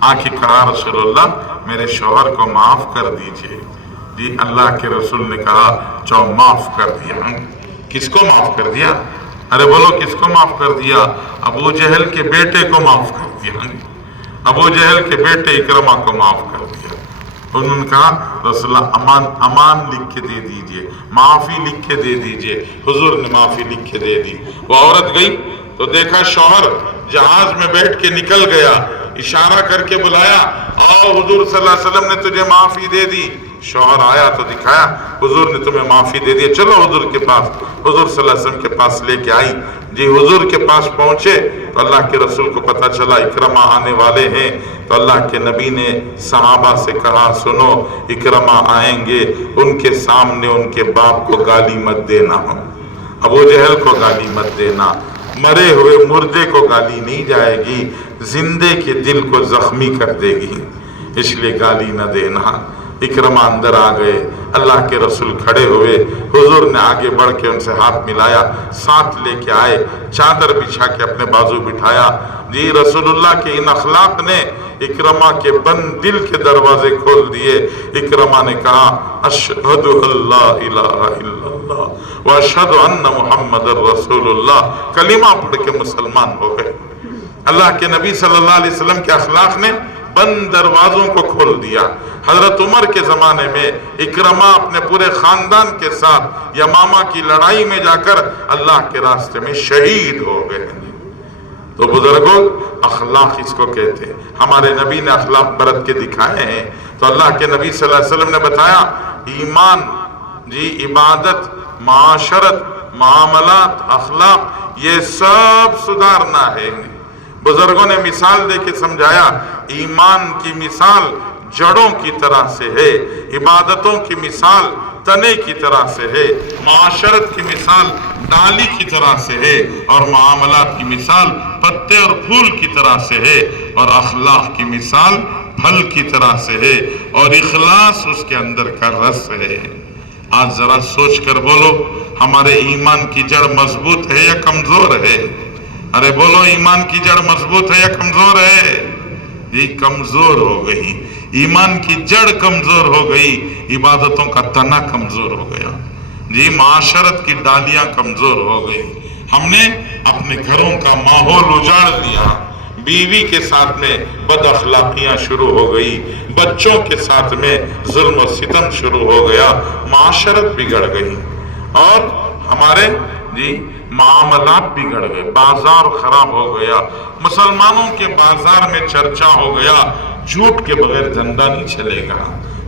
آ کے کہا رسول اللہ میرے شوہر کو معاف کر دیجئے۔ جی اللہ کے رسول نے کہا چاہو معاف کر دیا۔ کس کو معاف کر دیا؟ ارے بولو کس کو معاف کر دیا؟ ابو جہل کے بیٹے کو معاف کر دیا، ابو جہل کے بیٹے اکرمہ کو معاف کر دیا۔ انہوں نے کہا رسول اللہ امان لکھ کے دے دیجئے، معافی لکھ کے دے دیجئے۔ حضور نے معافی لکھ کے دے دی۔ وہ عورت گئی تو دیکھا شوہر جہاز میں بیٹھ کے نکل گیا، اشارہ کر کے بلایا آؤ حضور صلی اللہ علیہ وسلم نے تجھے معافی دے دی۔ شوہر آیا تو دکھایا حضور نے تمہیں معافی دے دی، چلو حضور کے پاس۔ حضور صلی اللہ علیہ وسلم کے پاس لے کے آئی، جی حضور کے پاس پہنچے تو اللہ کے رسول کو پتا چلا اکرمہ آنے والے ہیں، تو اللہ کے نبی نے صحابہ سے کہا سنو اکرمہ آئیں گے، ان کے سامنے ان کے باپ کو گالی مت دینا، ابو جہل کو گالی مت دینا، مرے ہوئے مردے کو گالی نہیں جائے گی، زندے کے دل کو زخمی کر دے گی، اس لیے گالی نہ دینا۔ اکرمہ اندر آ گئے، اللہ کے رسول کھڑے ہوئے، حضور نے آگے بڑھ کے ان سے ہاتھ ملایا، ساتھ لے کے آئے، چادر بچھا کے اپنے بازو بٹھایا۔ جی رسول اللہ کے ان اخلاق نے اکرمہ کے بند دل کے دروازے کھول دیے۔ اکرمہ نے کہا اشہد اللہ الہ الا اللہ واشہد ان محمد رسول اللہ، کلمہ پڑھ کے مسلمان ہو گئے۔ اللہ کے نبی صلی اللہ علیہ وسلم کے اخلاق نے بند دروازوں کو کھول دیا۔ حضرت عمر کے زمانے میں اکرمہ اپنے پورے خاندان کے ساتھ یمامہ کی لڑائی میں جا کر اللہ کے راستے میں شہید ہو گئے۔ تو بزرگوں اخلاق اس کو کہتے ہیں، ہمارے نبی نے اخلاق برت کے دکھائے ہیں۔ تو اللہ کے نبی صلی اللہ علیہ وسلم نے بتایا ایمان، جی عبادت، معاشرت، معاملات، اخلاق، یہ سب سدھارنا ہے۔ بزرگوں نے مثال دے کے سمجھایا ایمان کی مثال جڑوں کی طرح سے ہے، عبادتوں کی مثال تنے کی طرح سے ہے، معاشرت کی مثال ڈالی کی طرح سے ہے، اور معاملات کی مثال پتے اور پھول کی طرح سے ہے، اور اخلاق کی مثال پھل کی طرح سے ہے، اور اخلاص اس کے اندر کا رس ہے۔ آج ذرا سوچ کر بولو ہمارے ایمان کی جڑ مضبوط ہے یا کمزور ہے؟ ارے بولو ایمان کی جڑ مضبوط ہے یا کمزور ہے؟ یہ کمزور ہو گئی، ایمان کی جڑ کمزور ہو گئی، عبادتوں کا تنا کمزور ہو گیا، جی معاشرت کی ڈالیاں کمزور ہو گئی۔ ہم نے اپنے گھروں کا ماحول اجاڑ دیا، بیوی کے ساتھ میں بد اخلاقیاں شروع ہو گئی، بچوں کے ساتھ میں ظلم و ستم شروع ہو گیا، معاشرت بگڑ گئی، اور ہمارے جی معاملات بگڑ گئے، بازار خراب ہو گیا، مسلمانوں کے بازار میں چرچا ہو گیا جھوٹ کے بغیر دھندا نہیں چلے گا،